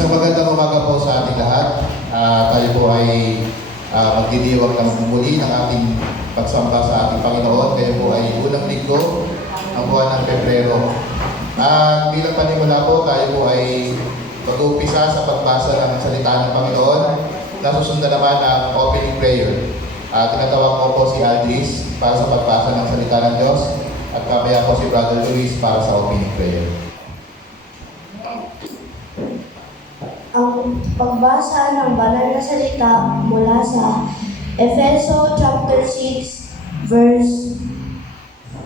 Isang magandang umaga po sa ating lahat. Tayo po ay magdidiwang ng muli ng ating pagsamba sa ating Panginoon. Kayo po ay unang linggo ng buwan ng Pebrero. At bilang panimula po, tayo po ay mag-uumpisa sa pagbasa ng salita ng Panginoon. Nasusundan naman ang opening prayer. Tinatawag ko po si Aldris para sa pagbasa ng salita ng Diyos at kamaya po si Brother Luis para sa opening prayer. Ang pagbasa ng banal na salita mula sa Efeso chapter 6 verse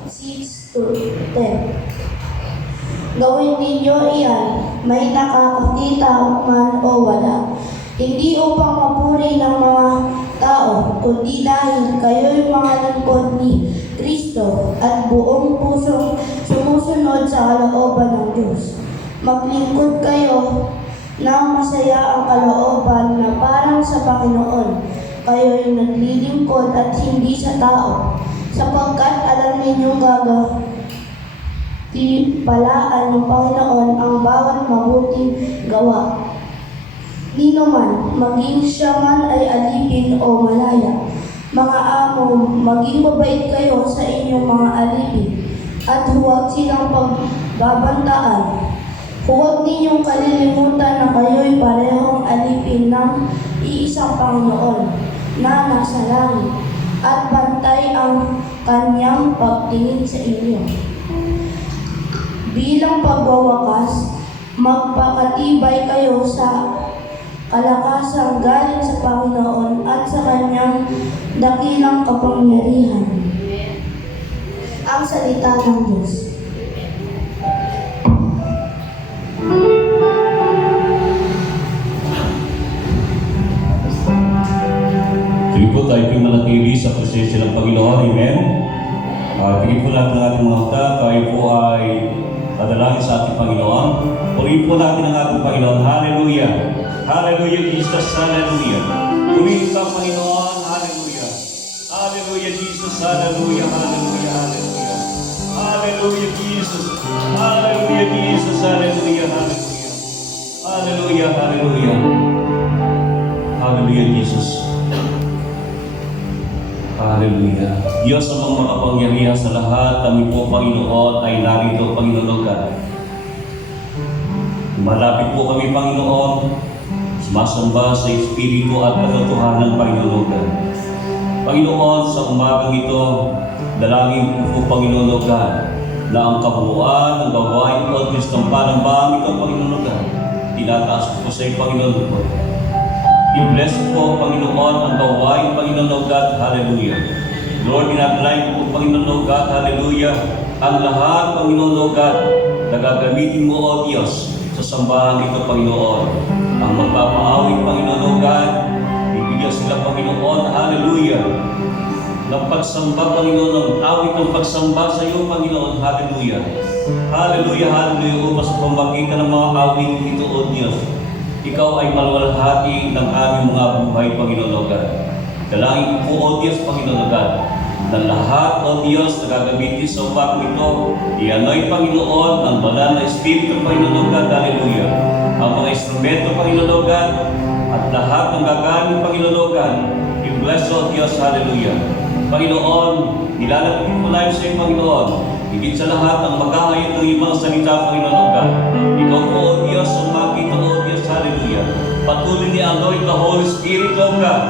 6 to 10. Gawin ninyo iyan, may nakakakita man o wala, hindi upang mapuri ng mga tao, kundi dahil kayo'y mga lingkod ni Kristo at buong pusong sumusunod sa kalooban ng Diyos. Maglingkod kayo nang masaya ang kalooban na parang sa Panginoon. Kayo'y naglilingkod at hindi sa tao, sapagkat alam ninyong gagatipalaan ng Panginoon ang bawat mabuting gawa. Nino man, maging siya man ay alipin o malaya. Mga amo, maging mabait kayo sa inyong mga alipin, at huwag silang pagbabantaan. Huwag ninyong kalilimutan na kayo'y parehong alipin ng iisang Panginoon na nasa langit, at bantay ang kanyang pagtingin sa inyo. Bilang pagwawakas, magpakatibay kayo sa kalakasang galing sa Panginoon at sa kanyang dakilang kapangyarihan. Ang salita ng Diyos. Sige po, tayo po'y manatili sa presensya ng Panginoon. Amen. Pigit po natin ang ating mga mata. Tayo po ay padalangin sa ating Panginoon. Purihin po natin ang ating Panginoon. Hallelujah. Hallelujah, Jesus. Hallelujah. Purihin ka, Panginoon. Hallelujah. Hallelujah, Jesus. Hallelujah. Hallelujah. Hallelujah. Hallelujah, Jesus. Hallelujah, Jesus. Hallelujah. Hallelujah. Hallelujah. Hallelujah. Hallelujah, Jesus. Hallelujah. Diyos ang makapangyarihan sa lahat, kami po, Panginoon, ay narito, Panginoon God. Malapit po kami, Panginoon, sumasamba sa Espiritu at katotohanan, Panginoon God. Panginoon, sa umagang ito, dalangin po, Panginoon God, na ang kabuuan ng gawain o Kristong panambang ito, Panginoon God, tinataas po sa iyo, Panginoon God. I-bless po, Panginoon, ang gawain, Panginoon God. Hallelujah. Lord, dinadalain po, Panginoon God. Hallelujah. Ang lahat, Panginoon God, na gagamitin mo, O Diyos, sa sambahan ito, Panginoon. Ang magpapaawit, Panginoon God, bibigyan sila, Panginoon. Hallelujah. Ng pagsamba, Panginoon, ng awit ng pagsamba sa iyo, Panginoon. Hallelujah. Hallelujah, hallelujah. Upang sa pamagitan ng mga awit ito, O Diyos, Ikaw ay maluwalhati ng aming mga buhay, Panginoon God. Dalangin po, O Diyos, Panginoon God, na lahat, O Diyos, na gagamitin sa umagang ito, i-anoy, Panginoon, ng banal na Espiritu, Panginoon God. Hallelujah. Ang mga instrumento, Panginoon God, at lahat ng gagamit, Panginoon God, i-bless, O Diyos. Hallelujah. Panginoon, nilalapit po namin sa iyo, Panginoon. Higit sa lahat, ang maghahayag ng ibang salita, Panginoon God. Ikaw po, O Diyos, ang makita, O Diyos. Hallelujah. Patuloy ni anoint the Holy Spirit of God.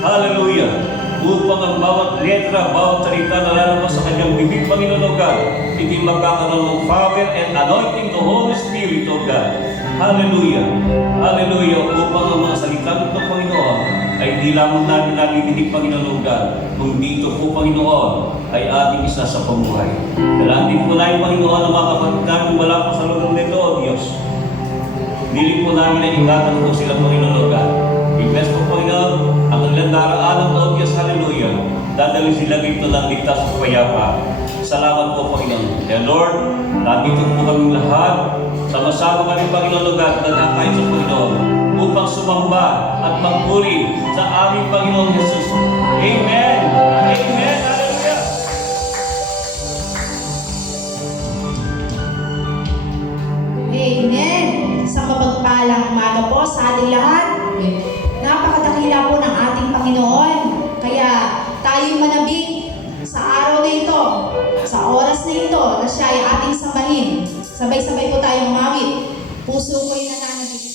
Hallelujah. Upang ang bawat letra, bawat salita na lalabas sa kanyang bibig, Panginoon God, hindi magkakaroon ng power and anointing the Holy Spirit of God. Hallelujah. Hallelujah. Upang ang mga salita ng Panginoon ay di lamang natin narinig, Panginoon God, kung dito po, Panginoon, ay ating isa sa pamuhay. Dalangin po namin, Panginoon, ang mga kapatid namin wala pa sa loob nito, O Diyos. Niling po namin na ingatan po sila, Panginoon God. I-bless po, Panginoon, ang ilang daraanan, O Diyos. Hallelujah. Dadali sila dito ng ligtas at payapa. Salamat po, Panginoon. Kaya Lord, nandito po kami lahat. Sama-sama kami, Panginoon God, nagkakain sa Panginoon upang sumamba at magpuri sa aming Panginoon Jesus. Amen. Amen. Hallelujah. Amen. Sa mapagpalang umaga po sa ating lahat. Napakadakila po ng ating Panginoon. Kaya tayo'y manabik sa araw na ito, sa oras na ito, na siya ay ating sambahin. Sabay-sabay po tayong umawit. Puso ko'y nananabik.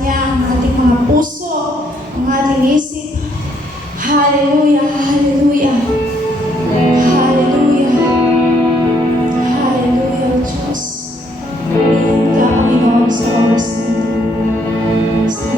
Kanya ang ating mga puso, ang ating isip. Hallelujah, hallelujah. Hallelujah. Hallelujah, Diyos. Purihin ka, Panginoon, sa oras na ito. Sa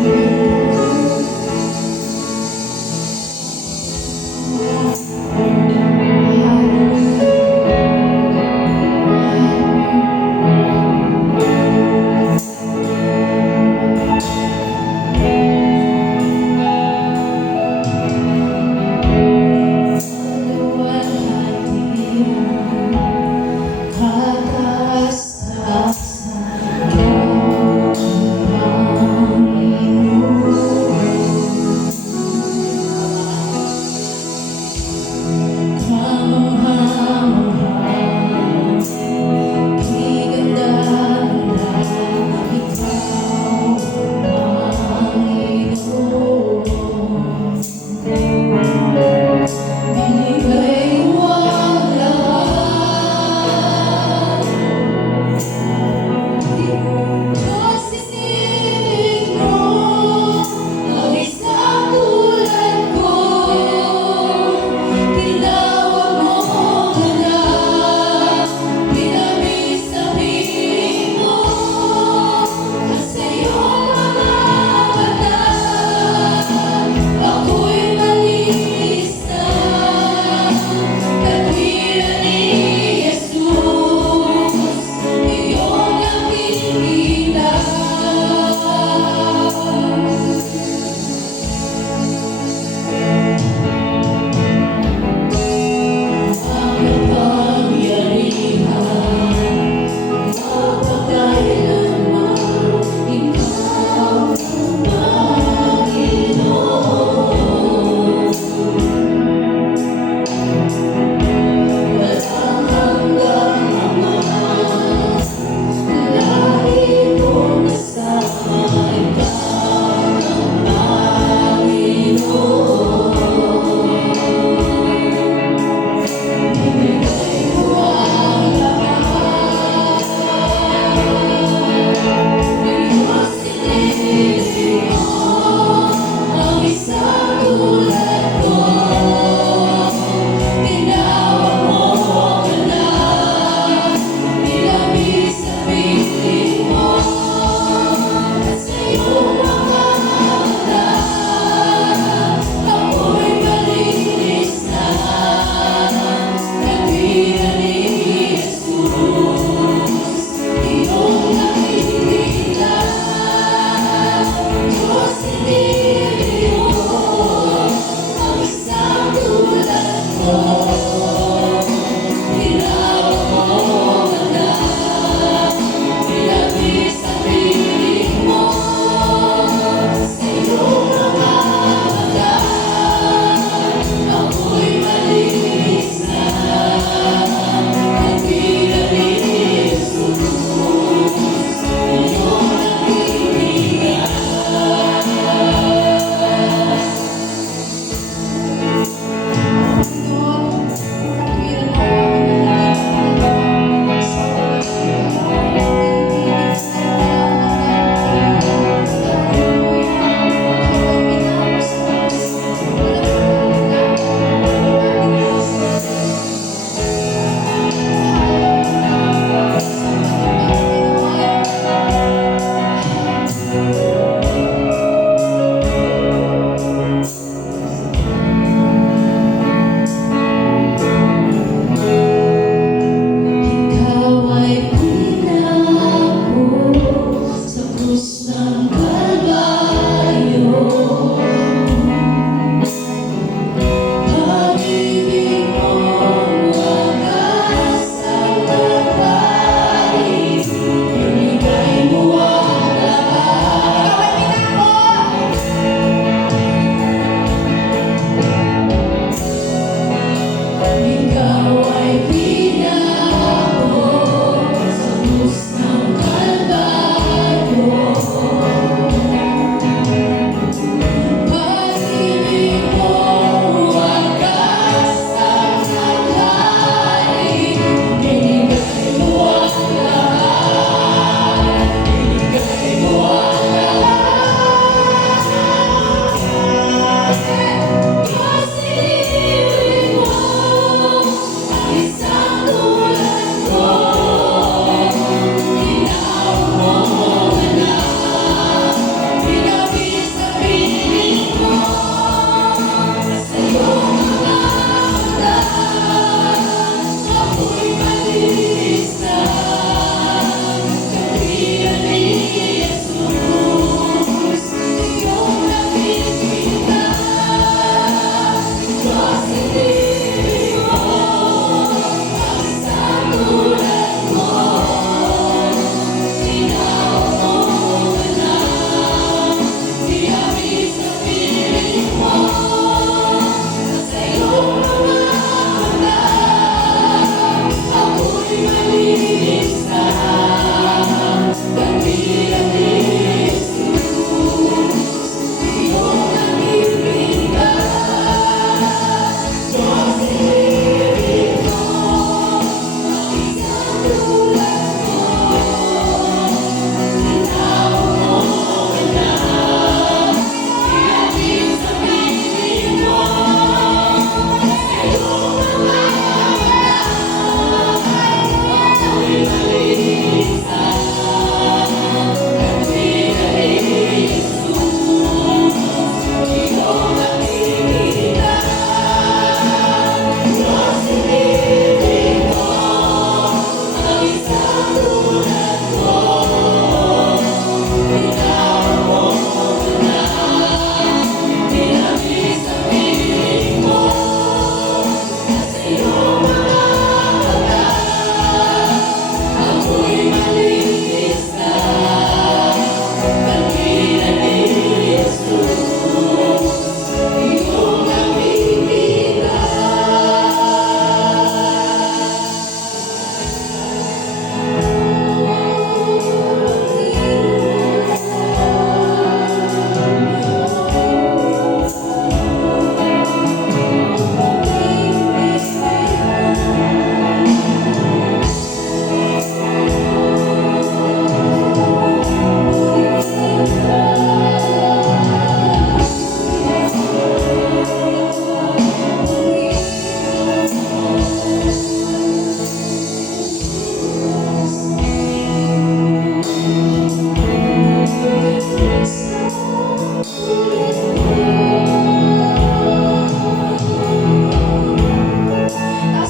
Taas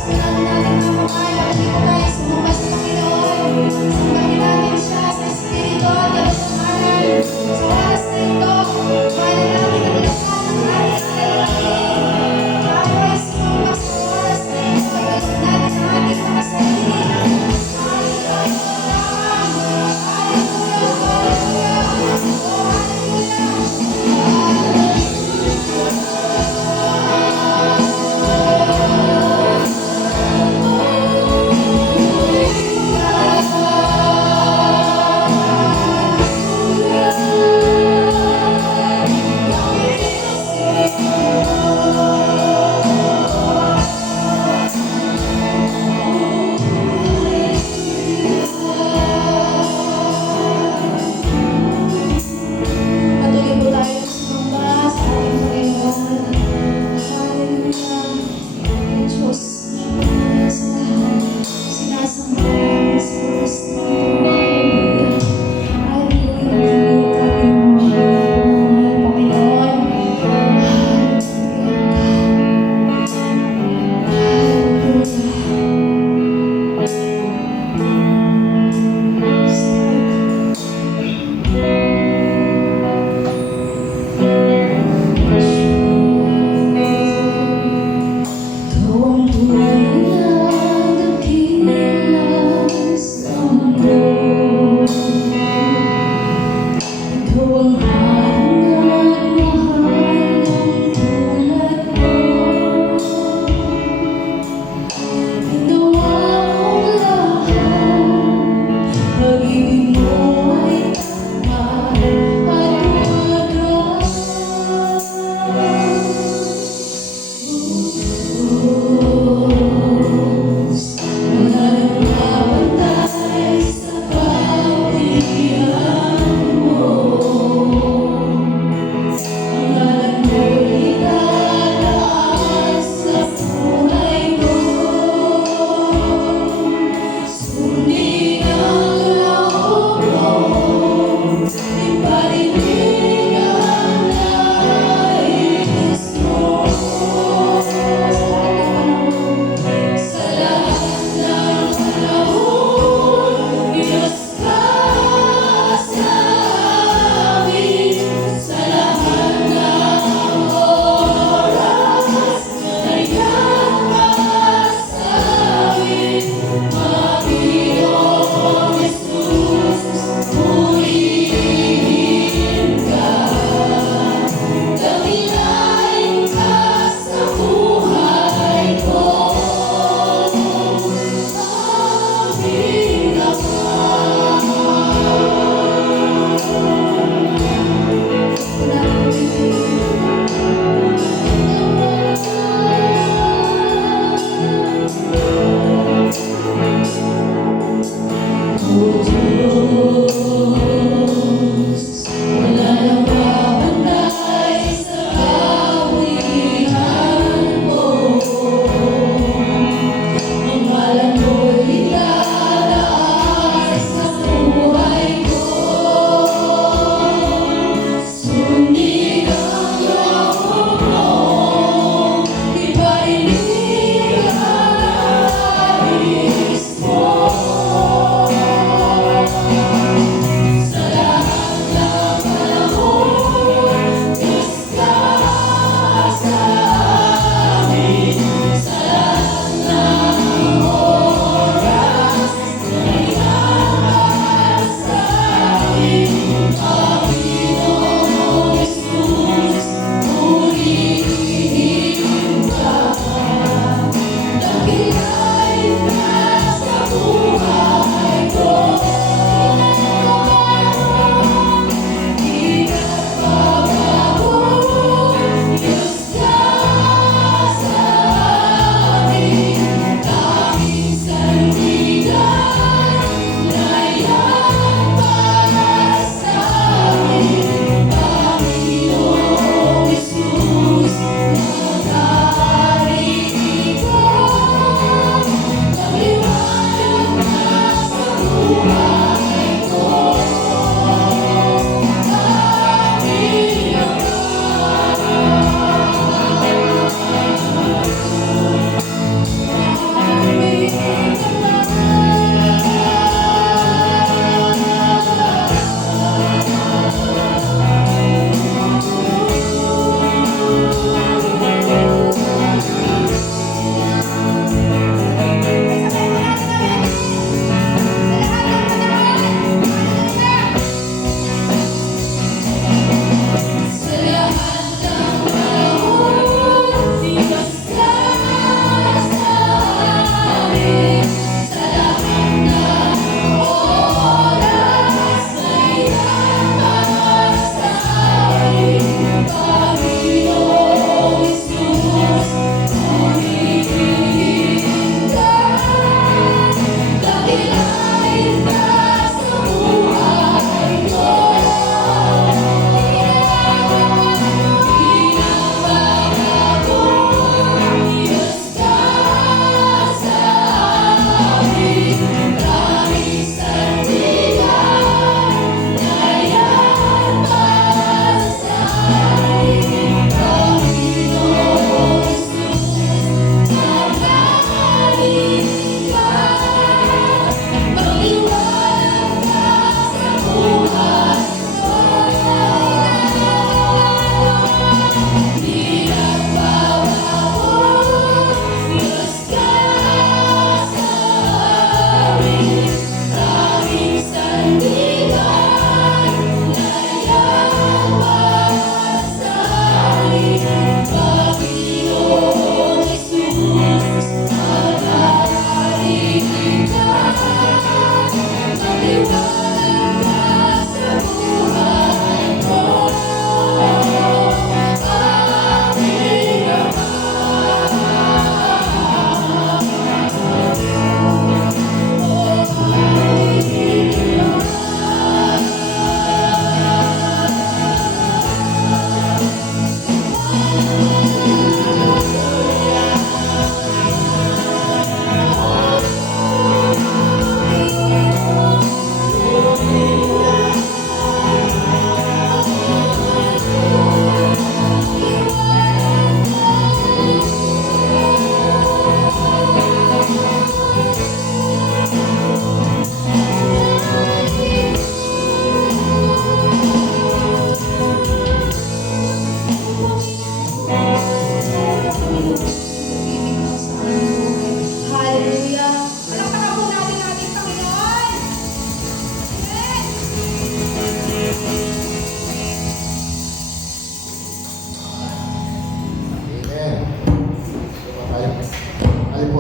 po namin natin mga kamay, pagdating po tayo sa mukha sa Panginoon. Sambahin natin siya sa Espiritu at katotohanan. Sa oras na ito, manalangin ang lahat ng ating alalahanin. Tayo ay sumamba sa oras na ito, pagdating natin ang ating mga sarili. Hallelujah, hallelujah, hallelujah, oh, hallelujah.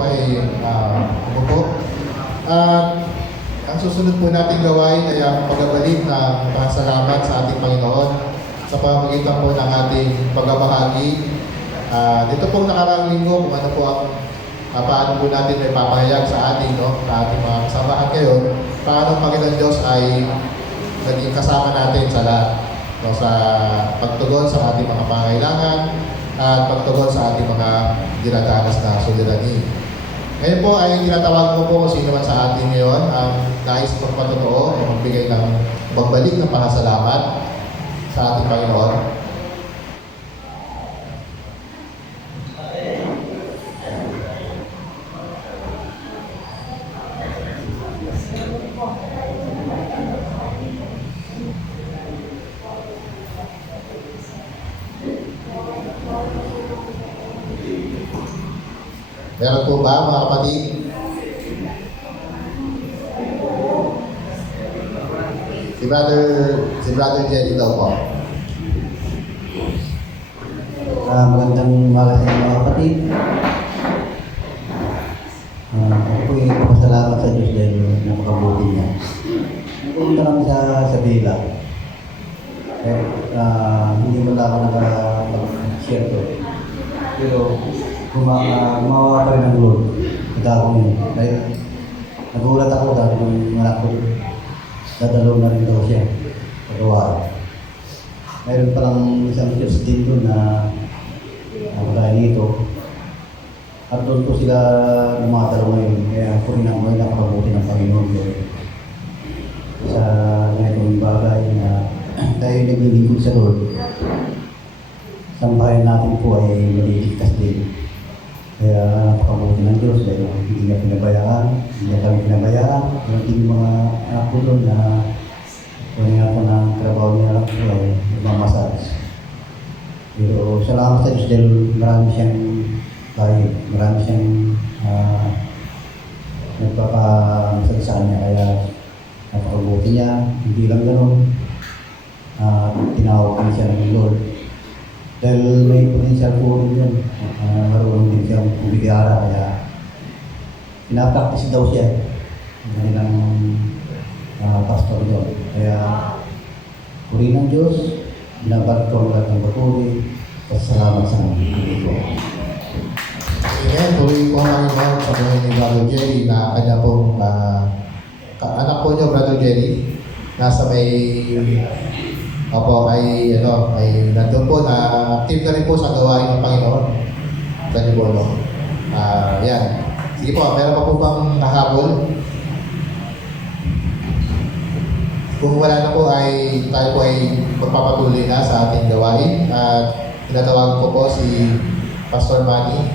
ay umupo. At ang susunod po nating gawain ay ang pagbabalik ng pasalamat sa ating Panginoon sa pamamagitan po ng ating pagbabahagi. Dito pong nakaraang linggo, kung ano po ang paano po natin may papahayag sa ating, sa ating mga kasamahan ngayon, paano ang Panginoon Diyos ay naging kasama natin sa lahat, sa pagtugon sa ating mga pangailangan at pagtugon sa ating mga dinadanas na suliranin. Ngayon po ay tinatawag ko po kung sino man sa atin ngayon ang nais magpatotoo o magbigay ng magbalik ng pasasalamat sa ating Panginoon. Meron po ba mga kapatid? Si Brother Jerry daw po. Magandang umaga sa inyo mga kapatid. Ako po yung nagpapasalamat sa Diyos dahil napakabuti niya. Nagpunta kami sa Bela. Hindi mo lang ako nakapag-share to. Pero gumawa pa rin ng Lord. Nagkakong yun. Dahil nagulat ako dahil yung anak ko dadalaw na rin daw siya. Pagawa. Mayroon palang isang church din doon na dahil dito. At doon po sila lumatalo ngayon. Kaya po rin ang may nakakabuti ng Panginoon doon. Sa ganitong bagay na tayo naglilingkod sa Lord. Sambahayan natin po ay maliligtas din. Kaya napakabuti ng Diyos dahil hindi niya pinabayaan, hindi niya kami pinabayaan. Meron din mga anak ko doon na kung nga po ng trabaho niya lang po ay nagmamasage. Pero salamat sa Diyos dahil marami siyang kahit marami siyang nagpapamasagsaan niya. Kaya napakabuti niya, hindi lang gano'n. Tinawag niya siya ng Lord. Dahil may potential po rin yun. Marunong din siya bigara, kaya pinapractice daw siya. Kanilang pastor doon. Kaya puri ng Diyos, binabalit ko ang lahat ng patuloy. Salamat sa mga ko. Amen. Tuloy po ang Panginoon sa buhay ni Brother Jerry na kanya pong anak po niyo, Brother Jerry, nasa may ay nandun po na active na rin po sa gawain ng Panginoon. Dali po, yan. Sige po, meron pa po bang nahabol? Kung wala na po ay tayo po ay magpapatuloy na sa ating gawain. At tinatawagan ko po si Pastor Manny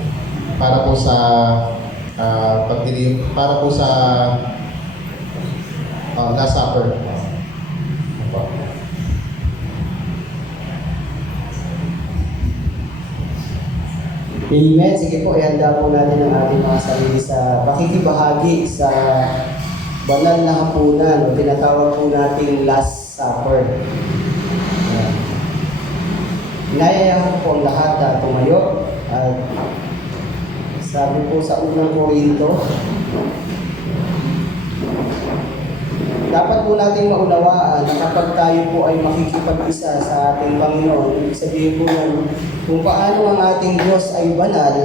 para po sa para po sa Last Supper. Amen. Sige po, ihanda po natin ang ating mga sarili sa pakikibahagi sa banal na hapunan o tinatawag po nating Last Supper. Inayayahan po ang lahat na tumayo at sabi po sa unang Korinto, dapat po nating maunawaan na kapag tayo po ay makikipag-isa sa ating Panginoon, ibig sabihin po yan, kung paano ang ating Diyos ay banal,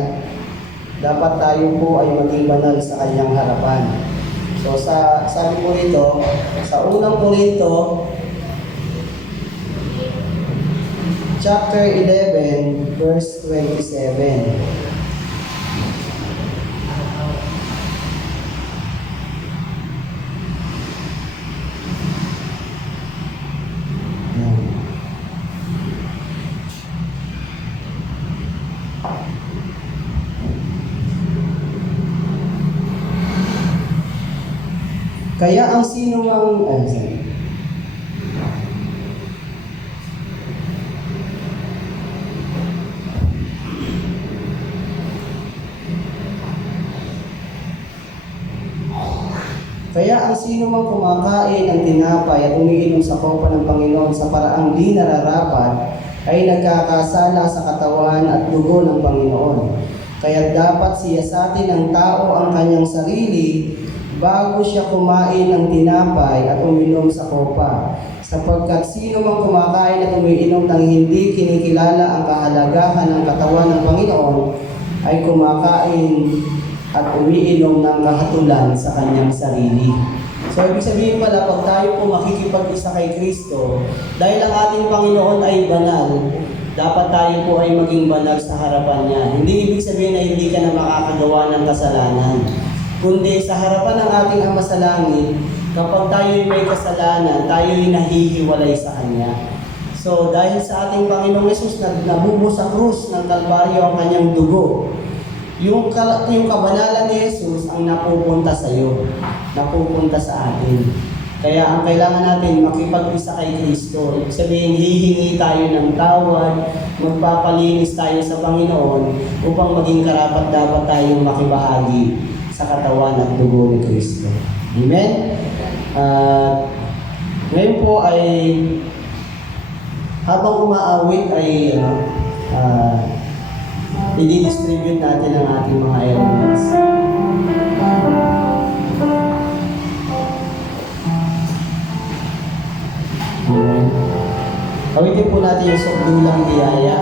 dapat tayo po ay maging banal sa Kanyang harapan. So sabi po rito, sa unang Korinto, chapter 11, verse 27. Kaya ang sino mang Kaya ang sino mang kumakain ng tinapay at umiinom sa kopa ng Panginoon sa paraang di nararapat ay nagkakasala sa katawan at dugo ng Panginoon. Kaya dapat siyasatin ng tao ang kanyang sarili bago siya kumain ng tinapay at uminom sa kopa. Sapagkat sino mang kumakain at umiinom ng hindi kinikilala ang kahalagahan ng katawan ng Panginoon ay kumakain at umiinom ng kahatulan sa kanyang sarili. So, ibig sabihin pala, pag tayo po makikipag-isa kay Kristo, dahil ang ating Panginoon ay banal, dapat tayo po ay maging banal sa harapan niya. Hindi ibig sabihin na hindi ka na makakagawa ng kasalanan. Kundi sa harapan ng ating Ama sa Langit, kapag tayo'y may kasalanan, tayo'y nahihiwalay sa Kanya. So, dahil sa ating Panginoong Yesus na nabubo sa krus ng Kalbaryo ang kanyang dugo, yung kabanalan ni Jesus ang napupunta sa iyo, napupunta sa atin. Kaya ang kailangan natin makipag-isa kay Kristo. Ibig sabihin, hihingi tayo ng tawad, magpapalinis tayo sa Panginoon upang maging karapat-dapat tayong makibahagi sa katawan at dugo ni Kristo. Amen? Ngayon po ay habang umaawit ay i-distribute natin ang ating mga elements. Amen. Awitin po natin yung sukdulang biyaya.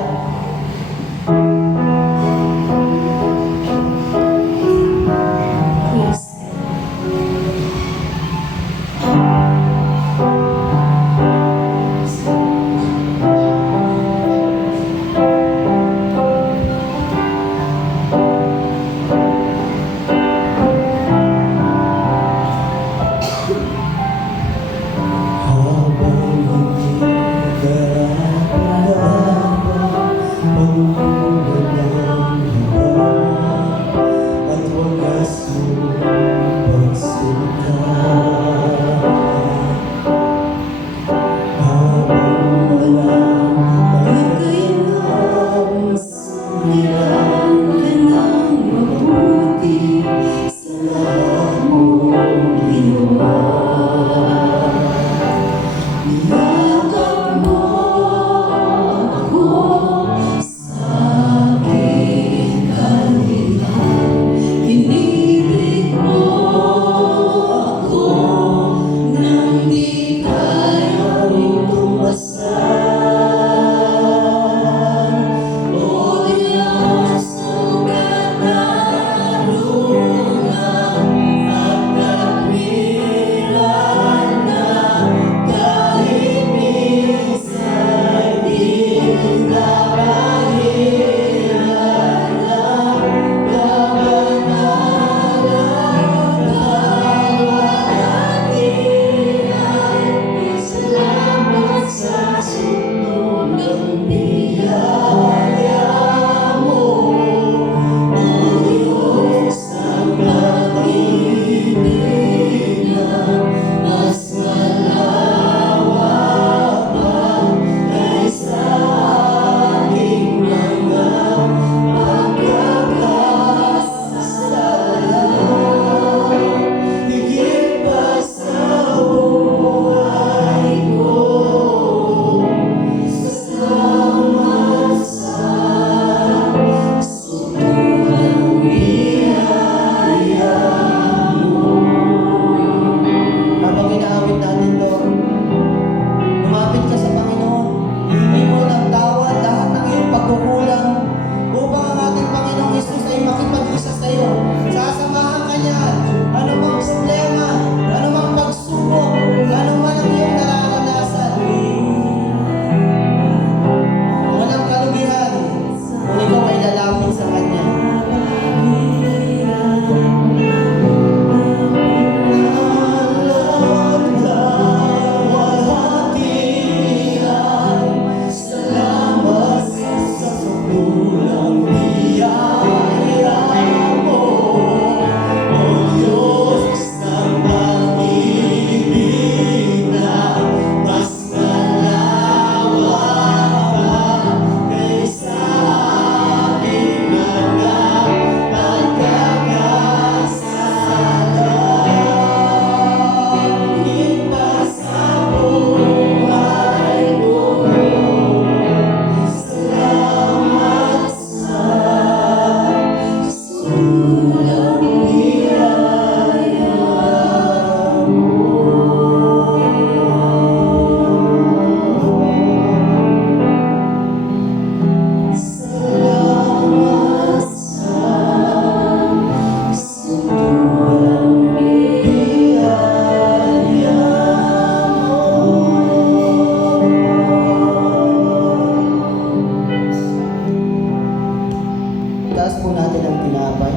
Itaas po natin ang tinapay.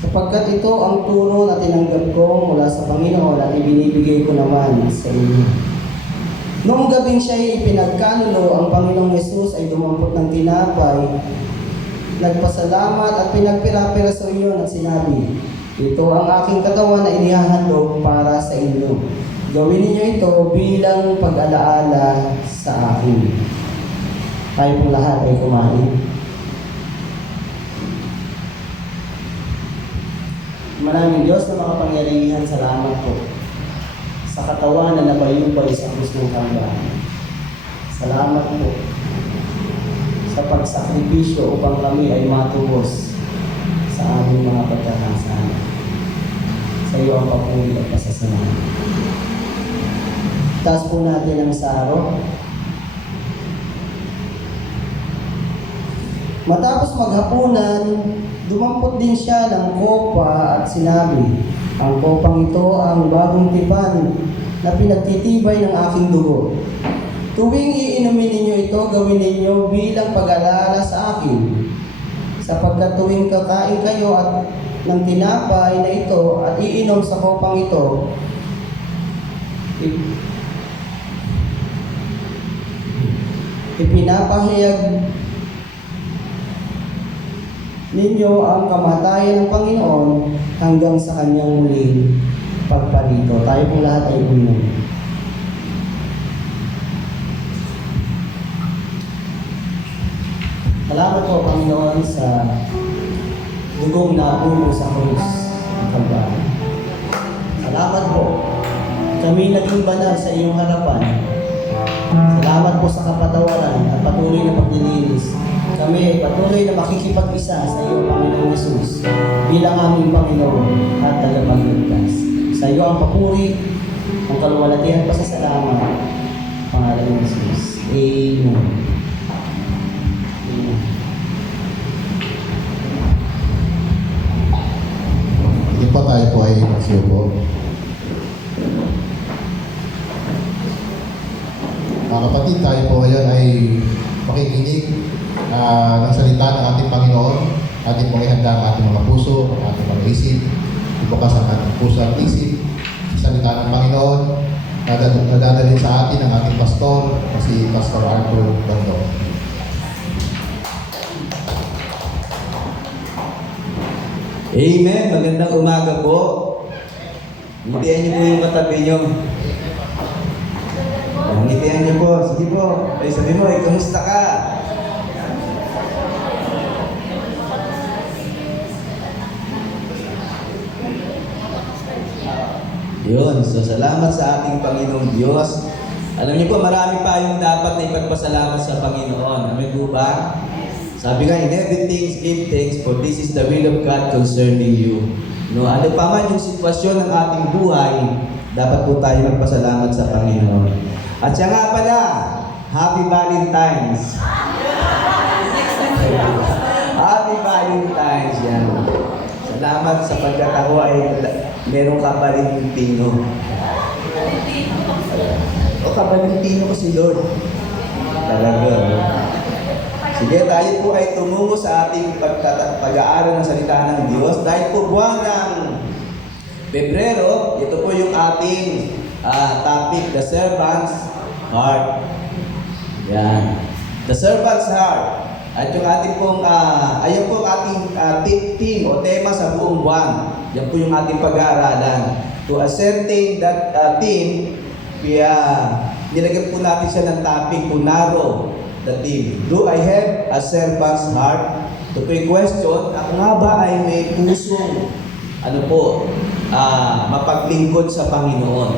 Sapagkat ito ang turo na tinanggap ko mula sa Panginoon at ibinibigay ko naman sa inyo. Noong gabing siya'y ipinagkanulo, ang Panginoong Yesus ay dumampot ng tinapay, nagpasalamat at pinagpira-pira sa inyo at sinabi, ito ang aking katawan na inihahandog para sa inyo. Gawin ninyo ito bilang pag-alaala sa akin. Tayo pong lahat ay kumain. Maraming Diyos na makapangyarihan, salamat po sa katawan na nabayubay sa krus ng Kalbaryo. Salamat po sa pagsakripisyo upang kami ay matubos sa aming mga pagkakasala. Sa iyo ang papuri at pasasalamat. Taas po natin ang saro. Matapos maghapunan, dumampot din siya ng kopa at sinabi, ang kopang ito ang bagong tipan na pinagtitibay ng aking dugo. Tuwing iinumin ninyo ito, gawin ninyo bilang pag-alala sa akin. Sapagkat tuwing kakain kayo at ng tinapay na ito at iinom sa kopang ito, ipinapahayag ninyo ang kamatayan ng Panginoon hanggang sa kanyang muling pagparito. Tayo po lahat ay uminom. Salamat po, Panginoon, sa dugong na ulo sa krus ng Kalbaryo. Salamat po. Kami naging banal sa iyong harapan. Salamat po sa kapatawaran at patuloy na paglilinis. Kami ay patuloy na makikipag-isa sa iyo, Panginoong Yesus, bilang aming Panginoon at tagapagligtas. Sa iyo ang papuri, ang kaluwalhatian at pasasalamat, pangalan ng Yesus. Amen. Amen. Hindi pa tayo po ay magsiupo. Mga kapatid, tayo po ngayon ay makikinig ng salita ng ating Panginoon. Ating pong ihanda ang ating mga puso, ang ating mga isip. Ibukas ang ating puso at isip. Salita ng Panginoon na nadadalhin sa atin ng ating pastor, si Pastor Arthur Bondo. Amen. Magandang umaga po. Ngitian niyo po yung katabi niyo. Ngitian niyo po. Sige po. Ay, sabi mo, kamusta ka? Yun. So, salamat sa ating Panginoong Diyos. Alam niyo po, marami pa yung dapat na ipagpasalamat sa Panginoon. Amen po ba? Sabi nga, in everything, give thanks, for this is the will of God concerning you. No, ano pa man yung sitwasyon ng ating buhay, dapat po tayo magpasalamat sa Panginoon. At siya nga pala, Happy Valentine's. Happy Valentine's, yan. Salamat sa pagkatawa ay meron ka Valentino. O ka-Valentino ko si Lord. Talaga. Sige, tayo po ay tumungo sa ating pag-aaral ng salita ng Diyos. Dahil po buwan ng Pebrero, ito po yung ating topic, the servant's heart. Yan. The servant's heart. At yung ating pong, ayun po ang ating theme o tema sa buong buwan. Yan po yung ating pag-aaralan. To ascertain that theme, nilagyan po natin siya ng topic, to narrow the theme. Do I have a servant's heart? Ito po yung question, ako nga ba ay may pusong, mapaglingkod sa Panginoon?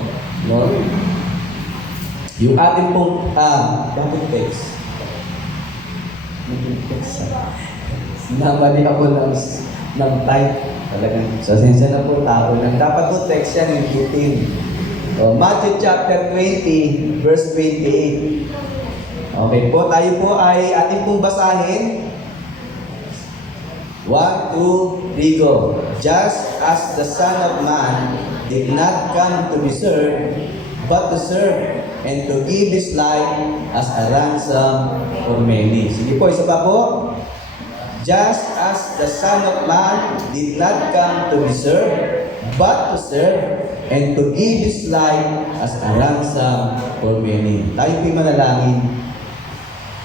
No? Yung ating pong, dapat text. Namali ako ng type. Talagang, sa sensya na po tao lang. Dapat po text yan yung 15. Matthew chapter 20, verse 28. Okay po, tayo po ay ating pong basahin. 1, 2, 3, go. Just as the Son of Man did not come to be served, but to serve and to give His life as a ransom for many. Sige po, isa pa po. Just as the Son of Man did not come to be served, but to serve and to give His life as a ransom for many. Tayo po'y manalangin.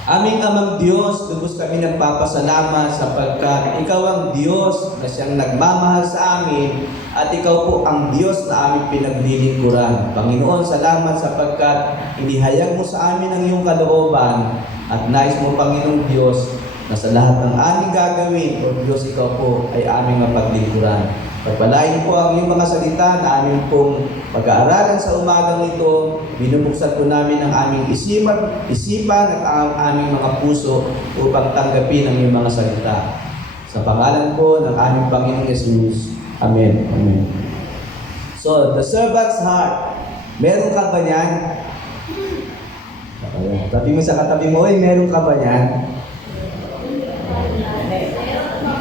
Aming Amang Diyos, lubos kami nagpapasalamat sapagkat Ikaw ang Diyos na siyang nagmamahal sa amin at Ikaw po ang Diyos na aming pinaglilingkuran. Panginoon, salamat sapagkat inihayag mo sa amin ang iyong kalooban at nais mo, Panginoong Diyos, na sa lahat ng aming gagawin, O Diyos, Ikaw po ay aming mapaglingkuran. Pagpalain po ang iyong mga salita na aming pong pag-aaralan sa umagang ito. Binubuksan po namin ang aming isipan at ang aming mga puso upang tanggapin ang iyong mga salita. Sa pangalan po ng aming Panginoong Yesus. Amen. Amen. So, the servant's heart. Meron ka ba niyan? Tabi mo sa katabi mo, meron ka ba niyan?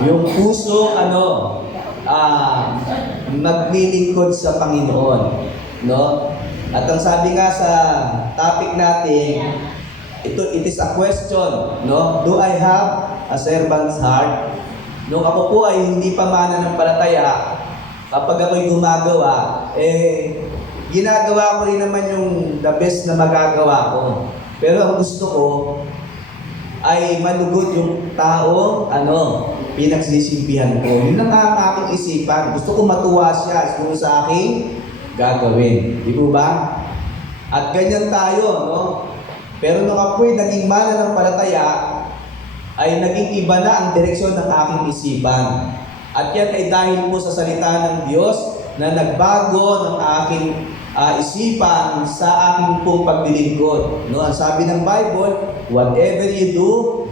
Yung puso, maglilingkod sa Panginoon, no? At ang sabi nga sa topic natin, it is a question, no? Do I have a servant's heart? Nung ako po ay hindi pa mananampalataya, kapag ako'y gumagawa, ginagawa ko rin naman yung the best na magagawa ko. Pero ang gusto ko ay malugod yung tao, pinagsisilbihan ko. Yun ang aking isipan. Gusto ko matuwa siya kung sa aking gagawin. Di po ba? At ganyan tayo, no? Pero nung ako'y naging mananampalataya, ay naging iba na ang direksyon ng aking isipan. At yan ay dahil po sa salita ng Diyos na nagbago ng aking isipan sa aking pong paglilingkod. No? Ang sabi ng Bible, whatever you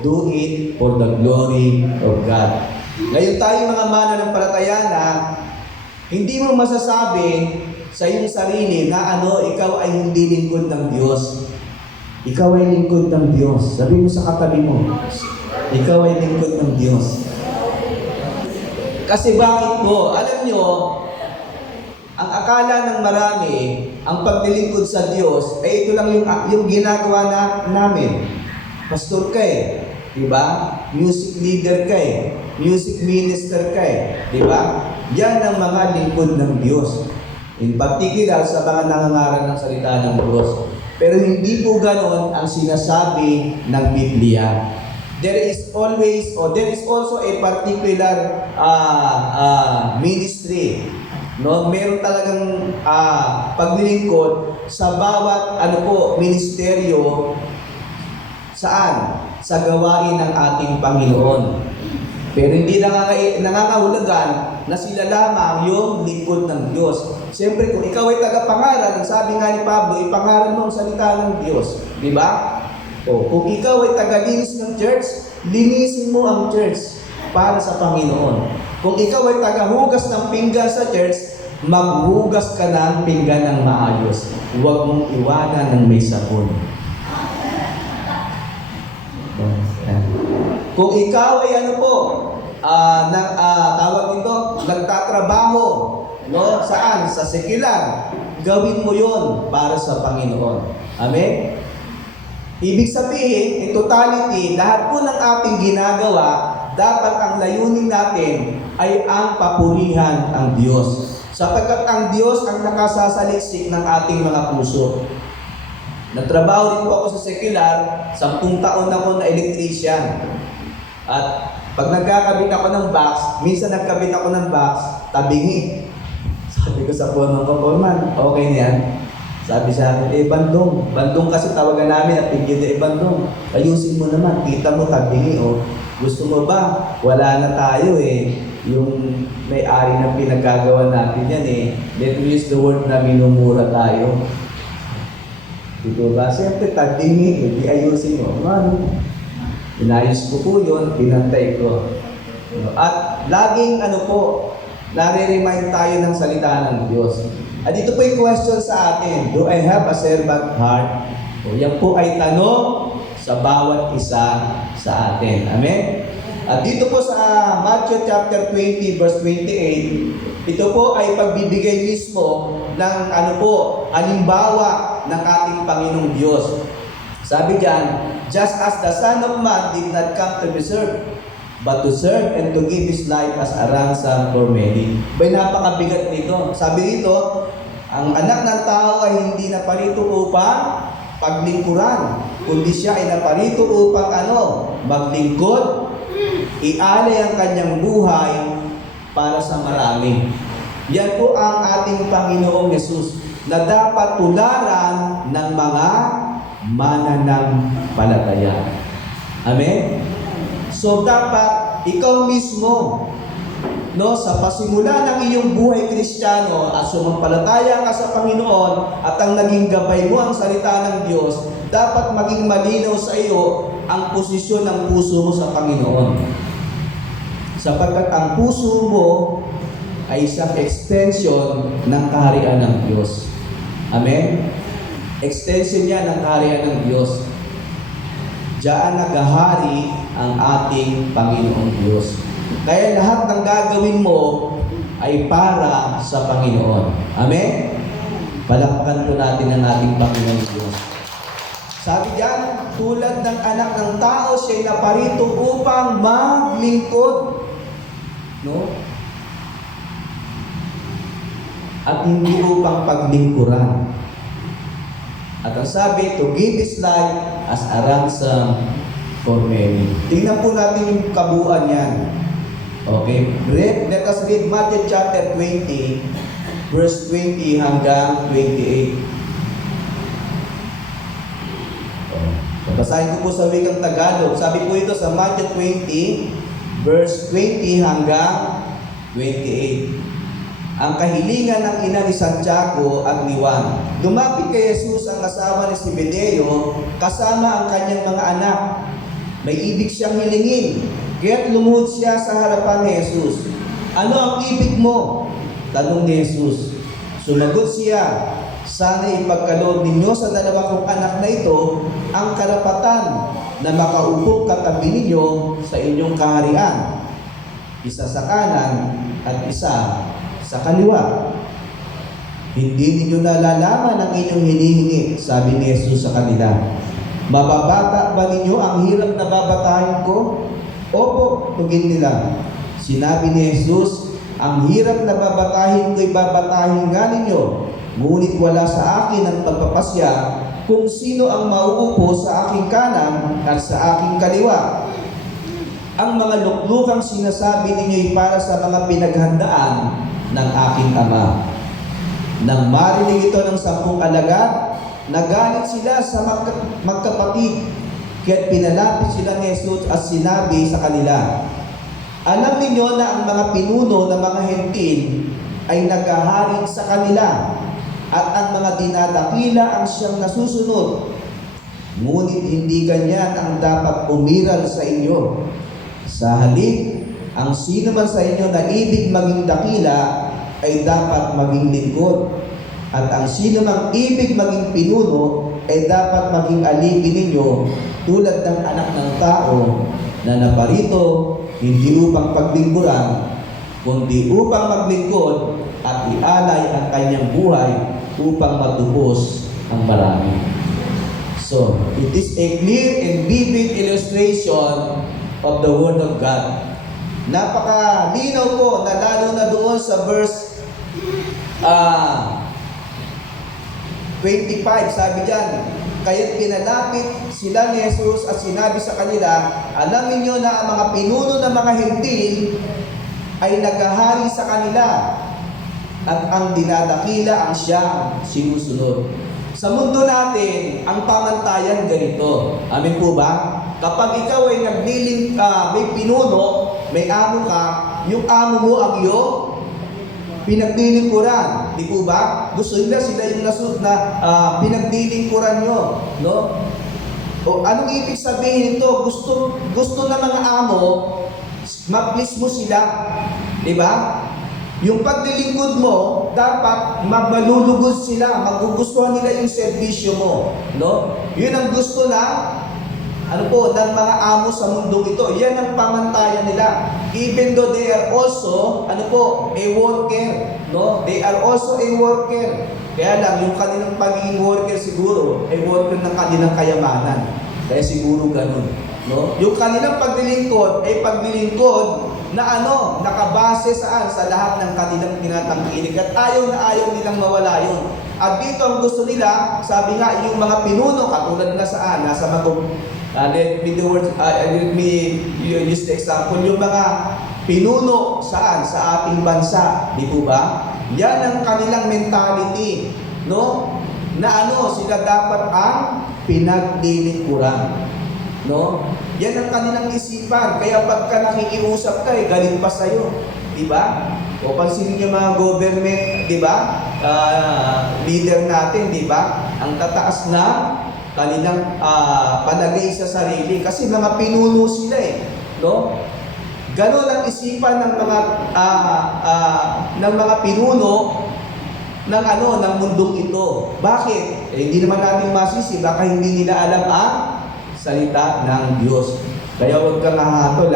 do it for the glory of God. Ngayon tayo mga mananampalataya na hindi mo masasabi sa iyong sarili na ikaw ay hindi lingkod ng Diyos. Ikaw ay lingkod ng Diyos. Sabi mo sa katabi mo, ikaw ay lingkod ng Diyos. Kasi bakit po? Alam nyo, ang akala ng marami, ang paglilingkod sa Diyos, ito lang yung ginagawa namin. Pastor ka di ba? Music leader ka music minister ka di ba? Yan ang mga lingkod ng Diyos. In particular sa mga nangangaral ng salita ng Diyos. Pero hindi po ganon ang sinasabi ng Biblia. There is also a particular ministry. No, meron talagang paglilingkod sa bawat ministeryo. Saan? Sa gawain ng ating Panginoon. Pero hindi nangangahulugan na sila lamang yung lingkod ng Diyos. Siyempre, kung ikaw ay tagapangaral, ang sabi nga ni Pablo, ipangaral mo ang salita ng Diyos. Di ba? O, kung ikaw ay tagalinis ng church, linisin mo ang church para sa Panginoon. Kung ikaw ay tagahugas ng pinggan sa church, maghugas ka ng pinggan ng maayos. Huwag mong iwanan ng may sabon. Kung ikaw ay tawag nito, nagtatrabaho, no? Saan? Sa sekular. Gawin mo yon para sa Panginoon. Amen? Ibig sabihin, in totality, lahat po ng ating ginagawa, dapat ang layunin natin ay ang papurihan ang Diyos. Sapagkat ang Diyos ang nakasasaliksik ng ating mga puso. Nagtrabaho din po ako sa secular, 10 taon ako na electrician. At pag nagkakabit ako ng box, minsan nagkabit ako ng box, tabingi. Sabi ko sa puno ko, Foreman, okay na yan? Sabi sa akin, bandong. Bandong kasi tawagan namin at pigil bandong. Ayusin mo naman, kita mo tabingi, Gusto mo ba? Wala na tayo Yung may-ari ng pinagagawa natin yan Let me use the word na minumura tayo. Dito ba? Siyempre, tabingi, di ayusin mo. Inayos ko po yun, pinantay ko. At laging nare-remind tayo ng salita ng Diyos. At ito po yung question sa atin, do I have a servant heart? O yan po ay tanong sa bawat isa sa atin. Amen? At dito po sa Matthew chapter 20 verse 28, ito po ay pagbibigay mismo ng halimbawa ng ating Panginoong Diyos. Sabi diyan, just as the Son of Man did not come to be served, but to serve and to give His life as a ransom for many. Bay, napakabigat nito. Sabi dito, ang anak ng tao ay hindi naparito upang paglingkuran, kundi siya ay naparito upang maglingkod, ialay ang kanyang buhay para sa marami. Yan po ang ating Panginoong Yesus na dapat tularan ng mga mananampalataya. Amen? So dapat ikaw mismo, sa pasimula ng iyong buhay Kristiyano at sumampalataya ka sa Panginoon at ang naging gabay mo ang salita ng Diyos, dapat maging malinaw sa iyo ang posisyon ng puso mo sa Panginoon. Sapagkat ang puso mo ay isang extension ng kaharian ng Diyos. Amen? Extension niya ng kaharian ng Diyos. Diyan naghahari ang ating Panginoong Diyos. Kaya lahat ng gagawin mo ay para sa Panginoon. Amen? Palakpakan po natin ang ating Panginoong Diyos. Sabi diyan, tulad ng anak ng tao, siya'y naparito upang maglingkod. At hindi upang paglingkuran. At ang sabi, to give His life as a ransom for many. Tingnan po natin yung kabuuan yan. Okay? Let us read Matthew chapter 20, verse 20 hanggang 28. Basahin ko po sa wikang Tagalog. Sabi po ito sa Matthew 20, verse 20 hanggang 28. Ang kahilingan ng ina ni Santiago at ni Juan. Lumapit kay Jesus ang asawa ni Zebedeo kasama ang kanyang mga anak. May ibig siyang hilingin, kaya't lumuhod siya sa harapan ni Jesus. Ano ang ibig mo? Tanong ni Jesus. Sumagot siya, sana ipagkaloob ninyo sa dalawa kong anak na ito ang karapatan na makaupo katabi ninyo sa inyong kaharian. Isa sa kanan at isa sa kaliwa. Hindi ninyo nalalaman ang inyong hinihingi, sabi ni Jesus sa kanila. Mababata ba ninyo ang hirap na babatahin ko? Opo, tugin nila. Sinabi ni Jesus, ang hirap na babatahin ko'y babatahin nga ninyo, ngunit wala sa akin ang pagpapasya kung sino ang mauupo sa aking kanan at sa aking kaliwa. Ang mga luklukang sinasabi ninyo'y para sa mga pinaghandaan ng aking Ama. Nang marinig ito ng 10 alagad, nagalit sila sa magkapatid, kaya't pinalapit sila ni Jesus at sinabi sa kanila, alam ninyo na ang mga pinuno ng mga hentil ay naghaharing sa kanila, at ang mga dinadakila ang siyang nasusunod. Ngunit hindi ganyan ang dapat umiral sa inyo. Sa halip, ang sino man sa inyo na ibig maging dakila ay dapat maging lingkod. At ang sino mang ibig maging pinuno ay dapat maging alipin ninyo tulad ng anak ng tao na naparito hindi upang paglingkuran, kundi upang maglingkod at ialay ang kanyang buhay upang matubos ang marami. So, it is a clear and vivid illustration of the Word of God. Napakalinaw po na lalo na doon sa verse 25, sabi diyan, kaya't pinalapit sila ni Jesus at sinabi sa kanila, alam niyo na ang mga pinuno ng mga hentil ay naghahari sa kanila at ang dinadakila ang siyang sinusunod. Sa mundo natin, ang pamantayan ganito. Amin po ba? Kapag ikaw ay may pinuno, may amo ka, yung amo mo ang iyong pinaglilingkuran. Di po ba? Gusto nila sila yung nasud na pinaglilingkuran nyo. No? O anong ibig sabihin ito? Gusto ng mga amo, ma-please mo sila. Di ba? Yung paglilingkod mo, dapat malulugod sila, magugustuhan nila yung serbisyo mo. No? Yun ang gusto ng mga amo sa mundong ito. Yan ang pamantayan nila. Even though they are also, a worker. No? They are also a worker. Kaya lang, yung kanilang pagiging worker siguro, ay worker ng kanilang kayamanan. Kaya siguro ganun. No? Yung kanilang paglilingkod ay paglilingkod na nakabase saan? Sa lahat ng kanilang tinatangkilik at ayaw na ayaw nilang mawala yun. At dito ang gusto nila, sabi nga, yung mga pinuno, katulad na saan, nasa let me use the example, yung mga pinuno saan? Sa ating bansa, di po ba? Yan ang kanilang mentality, no? Na sila dapat ang pinaglilingkuran. No? Yan ang kanilang isipan. Kaya pagka nakikiusap ka, galing pa sa'yo. Diba? O pansinin niyo mga government, diba? Leader natin, diba? Ang tataas na kanilang palagay sa sarili. Kasi mga pinuno sila No? Ganon ang isipan ng mga pinuno ng mundong ito. Bakit? Hindi naman natin masisi. Baka hindi nila alam ang salita ng Diyos. Kaya huwag kang hahatol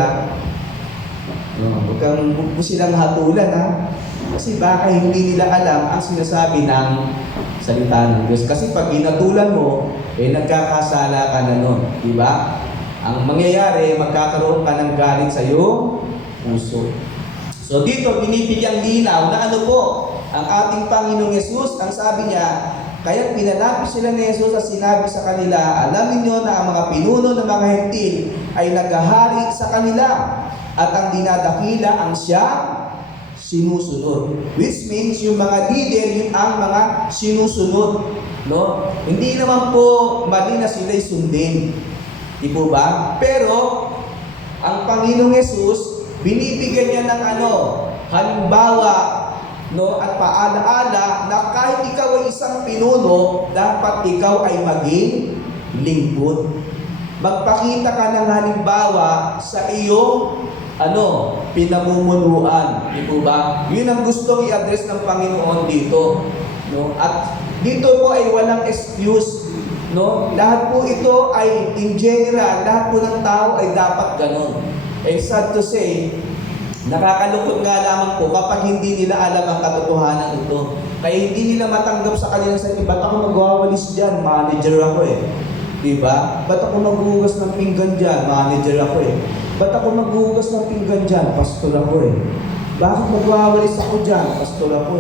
huwag mo silang hatulan Kasi baka hindi nila alam ang sinasabi ng salita ng Diyos. Kasi pag hinatulan mo, nagkakasala ka na nun. Diba? Ang mangyayari, magkakaroon ka ng galit sa iyong puso. So dito, binibigyang linaw na ang ating Panginoong Yesus, ang sabi niya, kaya pinalapit sila ni Jesus at sinabi sa kanila, alam niyo na ang mga pinuno ng mga hentil ay naghahari sa kanila at ang dinadakila ang siya sinusunod. Which means yung mga leader, yun ang mga sinusunod. No? Hindi naman po mali na sila'y sundin. Di po ba? Pero, ang Panginoong Yesus, binibigyan niya ng halimbawa, at paalaala na kahit ikaw ay isang pinuno, dapat ikaw ay maging lingkod. Magpakita ka ng halimbawa sa iyong pinamumunuan. Di po ba? Yun ang gustong i-address ng Panginoon dito. No? At dito po ay walang excuse. No? Lahat po ito ay in general, lahat po ng tao ay dapat ganon. Sad to say, nakakalungkot nga lamang po kapag hindi nila alam ang katotohanan ito. Kaya hindi nila matanggap sa kanilang sarili, ba't ako magwawalis dyan? Manager ako Diba? Ba't ako maghuhugas ng pinggan dyan? Manager ako Ba't ako maghuhugas ng pinggan dyan? Pastor ako Bakit magwawalis ako dyan? Pastor ako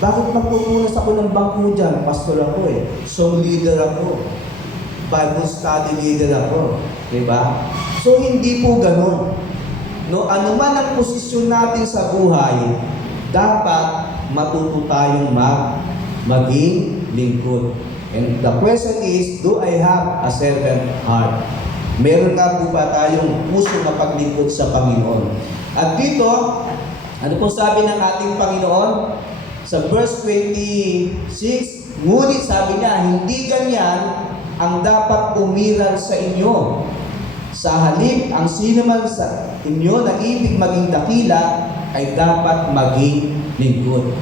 Bakit magpupunas ako ng bangko dyan? Pastor ako Song leader ako. Bible study leader ako. Diba? So hindi po ganun. No, ano man ang posisyon natin sa buhay, dapat matuto tayong maging lingkod. And the question is, do I have a servant heart? Meron nga po ba tayong puso na paglingkod sa Panginoon? At dito, ano po sabi ng ating Panginoon? Sa verse 26, ngunit sabi niya, hindi ganyan ang dapat umiral sa inyo. Sa halip, ang sino man sa inyo na ibig maging dakila ay dapat maging lingkod.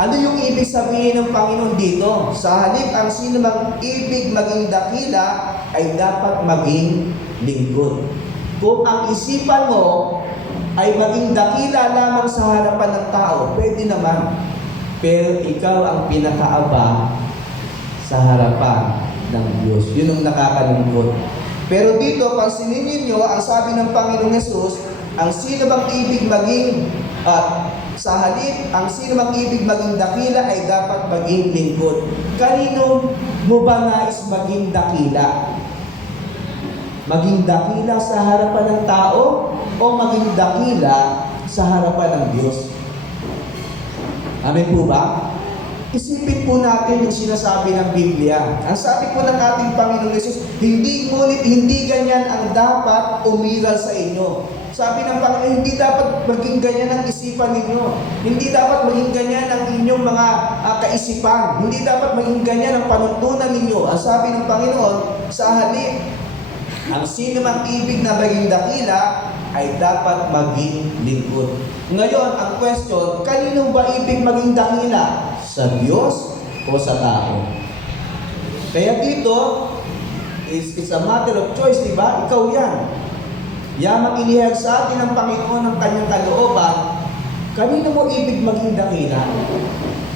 Ano yung ibig sabihin ng Panginoon dito? Sa halip, ang sino mang ibig maging dakila ay dapat maging lingkod. Kung ang isipan mo ay maging dakila lamang sa harapan ng tao, pwede naman. Pero ikaw ang pinakaaba sa harapan ng Diyos. Yun ang nakakalungkot. Pero dito, pansinin ninyo, ang sabi ng Panginoong Yesus, ang sino bang ibig maging, sa halip, ang sino bang ibig maging dakila ay dapat maging lingkod. Kanino mo ba nais maging dakila? Maging dakila sa harapan ng tao o maging dakila sa harapan ng Diyos? Amen po ba? Isipin po natin yung sinasabi ng Biblia. Ang sabi po ng ating Panginoong Yesus, hindi ganyan ang dapat umiral sa inyo. Sabi ng Panginoon, hindi dapat maging ganyan ang isipan ninyo. Hindi dapat maging ganyan ang inyong mga kaisipan. Hindi dapat maging ganyan ang panuntunan ninyo. Ang sabi ng Panginoon, sa halip, ang sino mang ibig na maging dakila ay dapat maging lingkod. Ngayon, ang question, kanino ba ibig maging dakila? Sa Diyos o sa tao? Kaya dito, it's a matter of choice, di ba? Ikaw yan. Yamang inihag sa atin ng Panginoon ng kanyang kalooban, kanino mo ibig maging dakila?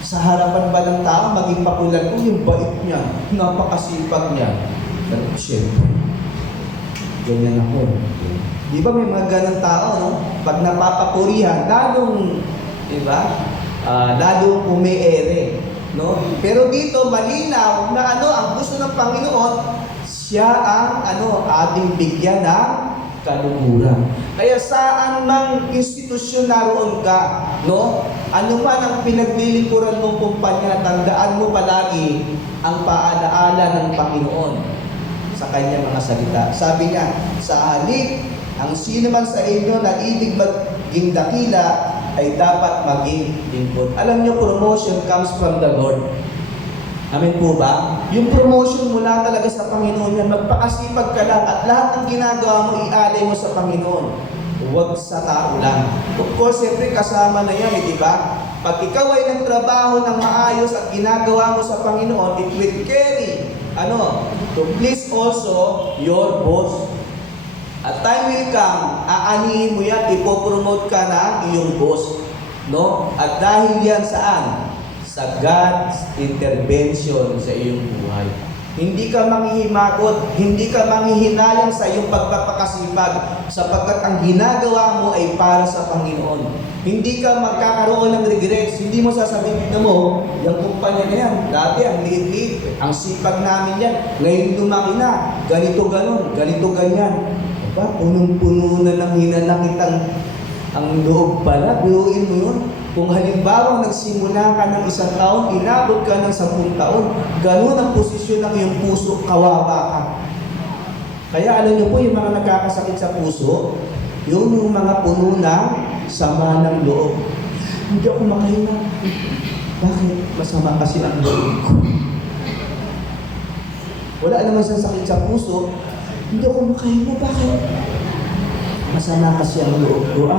Sa harapan ba ng tao, maging papulan ko yung bait niya, napakasipag niya. Pero siyempre, ganyan ako. Di ba may mga ganang tao, no? Pag napapapurihan, lalong, di ba? Lalong umiere, no? Pero dito, malinaw na ang gusto ng Panginoon, siya ang ating bigyan ng kaluhuran. Kaya saan mang institusyon naroon ka, no? Ano man ang pinaglilingkuran mong kumpanya, tandaan mo palagi ang paalaala ng Panginoon sa kanyang mga salita. Sabi niya, sa halip, ang sino man sa inyo na ibig maging dakila ay dapat maging lingkod. Alam niyo, promotion comes from the Lord. Amen po ba? Yung promotion mula talaga sa Panginoon yan. Magpakasipag ka lang at lahat ng ginagawa mo, ialay mo sa Panginoon. Huwag sa tao lang. Of course, siyempre kasama na yan, di ba? Pag ikaw ay nagtrabaho ng maayos at ginagawa mo sa Panginoon, it will carry, to please also your boss. At time will come, aanihin mo yan, ipopromote ka na iyong boss. No? At dahil yan saan? Sa God's intervention sa iyong buhay. Hindi ka manghihimakot, hindi ka manghihinayang sa iyong pagpapakasipag sapagkat ang ginagawa mo ay para sa Panginoon. Hindi ka magkakaroon ng regrets, hindi mo sasabihin mo, yung kumpanya na yan, dati ang liit-liit, ang sipag namin yan, ngayon lumaki na, ganito ganon, ganito ganyan. Diba? Punong-puno na ng hinanakit ang loob pala, biruin mo yun. Kung halimbawa nagsimula ka ng 1 taon, inabot ka ng 10 taon, gano'n ang posisyon ng iyong puso, kawawa ka. Kaya alam niyo po, yung mga nagkakasakit sa puso, yung mga puno ng sama ng loob. Hindi ako makahinga. Bakit? Masama kasi ang loob ko. Wala naman siyang sakit sa puso, hindi ako makahinga. Bakit? Masama kasi ang loob ko.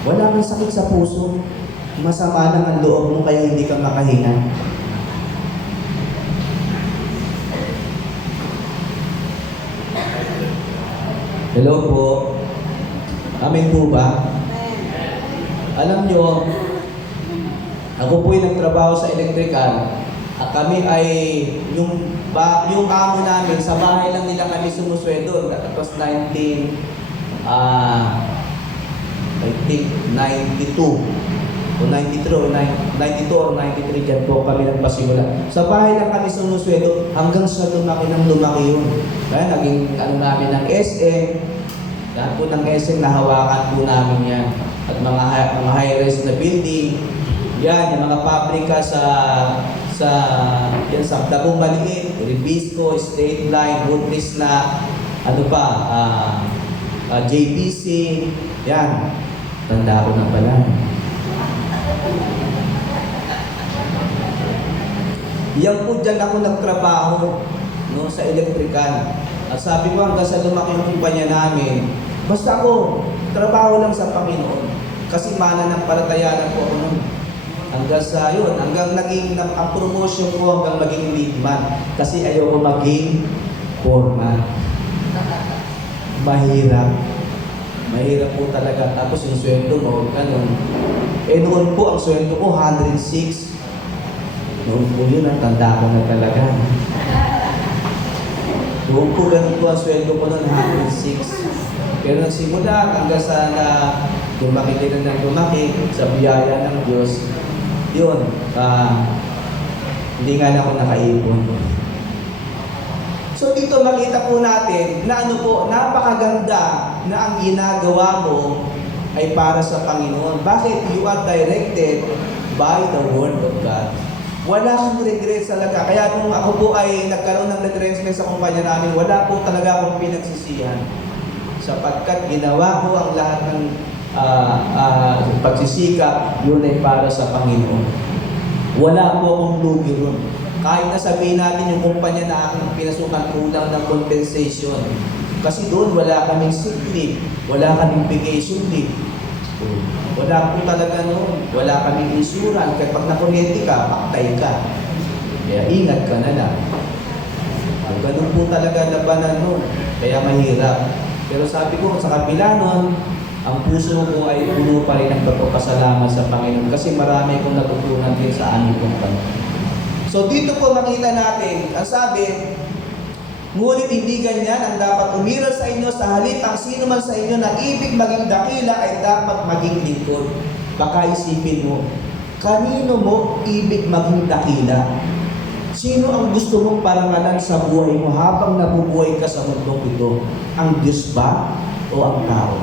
Wala kang sakit sa puso. Masama lang ang loob mo kaya hindi ka makahinga. Hello po. Amen po ba? Alam nyo, ako po'y nagtrabaho sa electrical. At kami ay, yung amo namin, sa bahay lang nila kami sumusweldo. Tapos I think 92 o 93 o 92 or 93 dyan po kami nagpasimula. Sa bahay lang kami sumusweldo hanggang sa lumaki ng lumaki yun. Kaya naging namin ng SM, lahat po ng SM nahawakan po namin yan. At mga high-rise na building, yan, yung mga pabrika sa Dabong Maliit, Ribisco, State Line, Woodless na, JBC, yan. Tanda ko na pala. Yan po dyan ako nagtrabaho sa electrical. At sabi ko hanggang sa lumaki yung kumpanya namin, basta ako, trabaho lang sa Panginoon. Kasi mananampalataya po ako nun. Hanggang sa yun, hanggang naging ang promotion ko hanggang maging leadman. Kasi ayoko maging foreman. Mahirap. Mahirap po talaga. Tapos yung sweldo mo, ganun. Noon po, ang sweldo ko, 106. Noon po yun, ang tanda ko na talaga. Noon po, ganun po ang sweldo ko noon, 106. Pero nagsimula, hanggang sa lumaki din ng lumaki, sa biyaya ng Diyos, yun, hindi nga na ako nakaipon. So dito makita po natin na napakaganda na ang ginagawa mo ay para sa Panginoon. Bakit? You are directed by the Word of God. Wala kang regrets talaga. Kaya nung ako po ay nagkaroon ng regrets sa kumpanya namin, wala po talaga akong pinagsisihan. Sapagkat ginawa ko ang lahat ng pagsisikap, yun ay para sa Panginoon. Wala po akong lugi ron. Kahit na sabihin natin yung kumpanya na aking pinasukan kulang ng compensation, Kasi doon wala kaming sick leave, wala kaming vacation leave. Wala po talaga noon. Wala kaming insurance. Kaya pag nakuryente ka, paktay ka. Kaya ingat ka na lang. Ganun po talaga labanan noon. Kaya mahirap. Pero sabi ko, sa kabila noon, ang puso ko ay puno pa rin ng pagpapasalamat sa Panginoon kasi marami kong natutunan din sa aming pong Panginoon. So dito po makita natin, ang sabi, ngunit hindi ganyan ang dapat umiral sa inyo, sa halip ang sino man sa inyo na ibig maging dakila ay dapat maging lingkod. Baka isipin mo, kanino mo ibig maging dakila? Sino ang gusto mong parangalan sa buhay mo habang nabubuhay ka sa mundong ito? Ang Diyos ba o ang tao?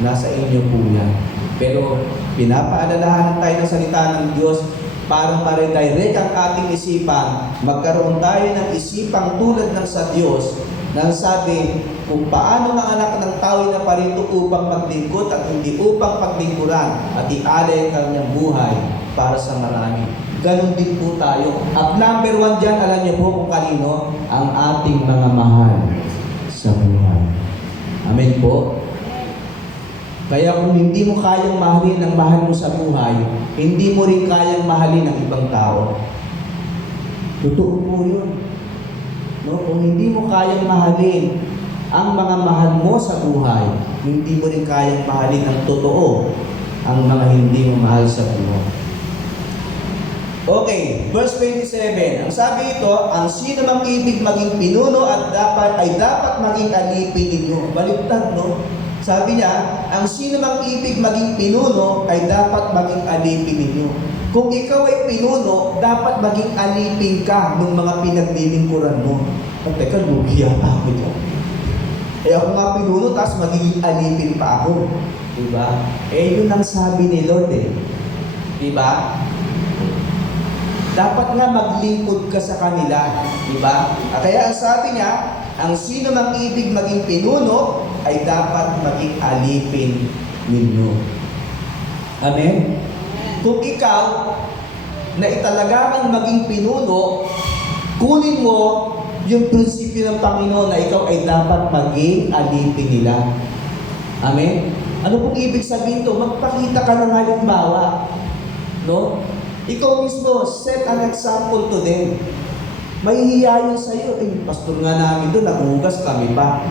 Nasa inyo po yan. Pero pinapaalalahanan tayo ng salita ng Diyos para ma-redirect ang ating isipan, magkaroon tayo ng isipang tulad ng sa Diyos na sabi kung paano ang anak ng tao na parito upang maglingkod at hindi upang paglingkuran at ialay ang kanyang buhay para sa marami. Ganon din po tayo. At number 1 dyan, alam niyo po kung kanino? Ang ating mga mahal sa buhay. Amen po. Kaya kung hindi mo kayang mahalin ang mahal mo sa buhay, hindi mo rin kayang mahalin ang ibang tao. Totoo po yun. No? Kung hindi mo kayang mahalin ang mga mahal mo sa buhay, hindi mo rin kayang mahalin ang totoo ang mga hindi mo mahal sa buhay. Okay, verse 27. Ang sabi ito, ang sino mang ibig maging pinuno at ay dapat maging alipin ninyo. Baliktad, no? Sabi niya, ang sino mang ibig maging pinuno ay dapat maging alipin ninyo. Kung ikaw ay pinuno, dapat maging alipin ka ng mga pinaglilingkuran mo. At teka, lugi ako dyan. Eh ako nga pinuno, tapos magiging alipin pa ako. Diba? Eh yun ang sabi ni Lord eh. Diba? Dapat nga maglingkod ka sa kanila. Diba? Kaya ang sabi niya, ang sino mang ibig maging pinuno ay dapat maging alipin ninyo. Amen? Kung ikaw na italaga kang maging pinuno, kunin mo yung prinsipyo ng Panginoon na ikaw ay dapat maging alipin nila. Amen? Ano pong ibig sabihin to? Magpakita ka ng halimbawa. No? Ikaw mismo, set an example to them. Mahihiyayin sa'yo. Eh, pastor nga namin doon, naghugas kami pa.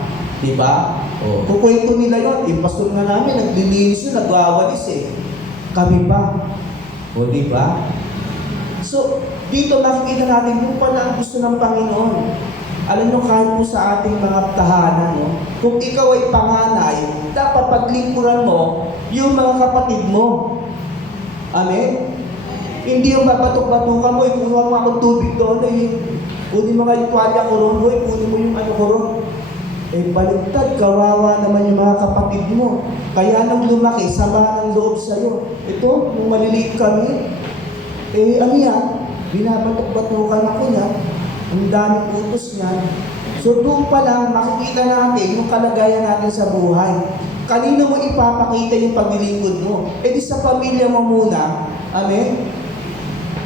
Diba? O, kukwento nila yun. Eh, pastor nga namin, naglilinis yun, nagwawalis eh. Kami pa. O, diba? So, dito nakikita natin kung pala ang gusto ng Panginoon. Alam nyo, kahit po sa ating mga tahanan, no? Kung ikaw ay panganay, dapat paglingkuran mo yung mga kapatid mo. Amen? Hindi yung babatok-batukan mo, kunuha mo akong tubig doon, kunin mo nga yung tuwalya ko ron, kunin mo yung ano ko ron. Eh, baliktad, kawawa naman yung mga kapatid mo. Kaya nang lumaki, sama ng loob sa'yo. Ito, nung maliliit kami, eh, ano yan? Binabatok-batukan ako niya. Ang daming utos niya. So, doon pa lang, makikita natin yung kalagayan natin sa buhay. Kanino mo ipapakita yung paglilingkod mo? Eh, di sa pamilya mo muna. Amen?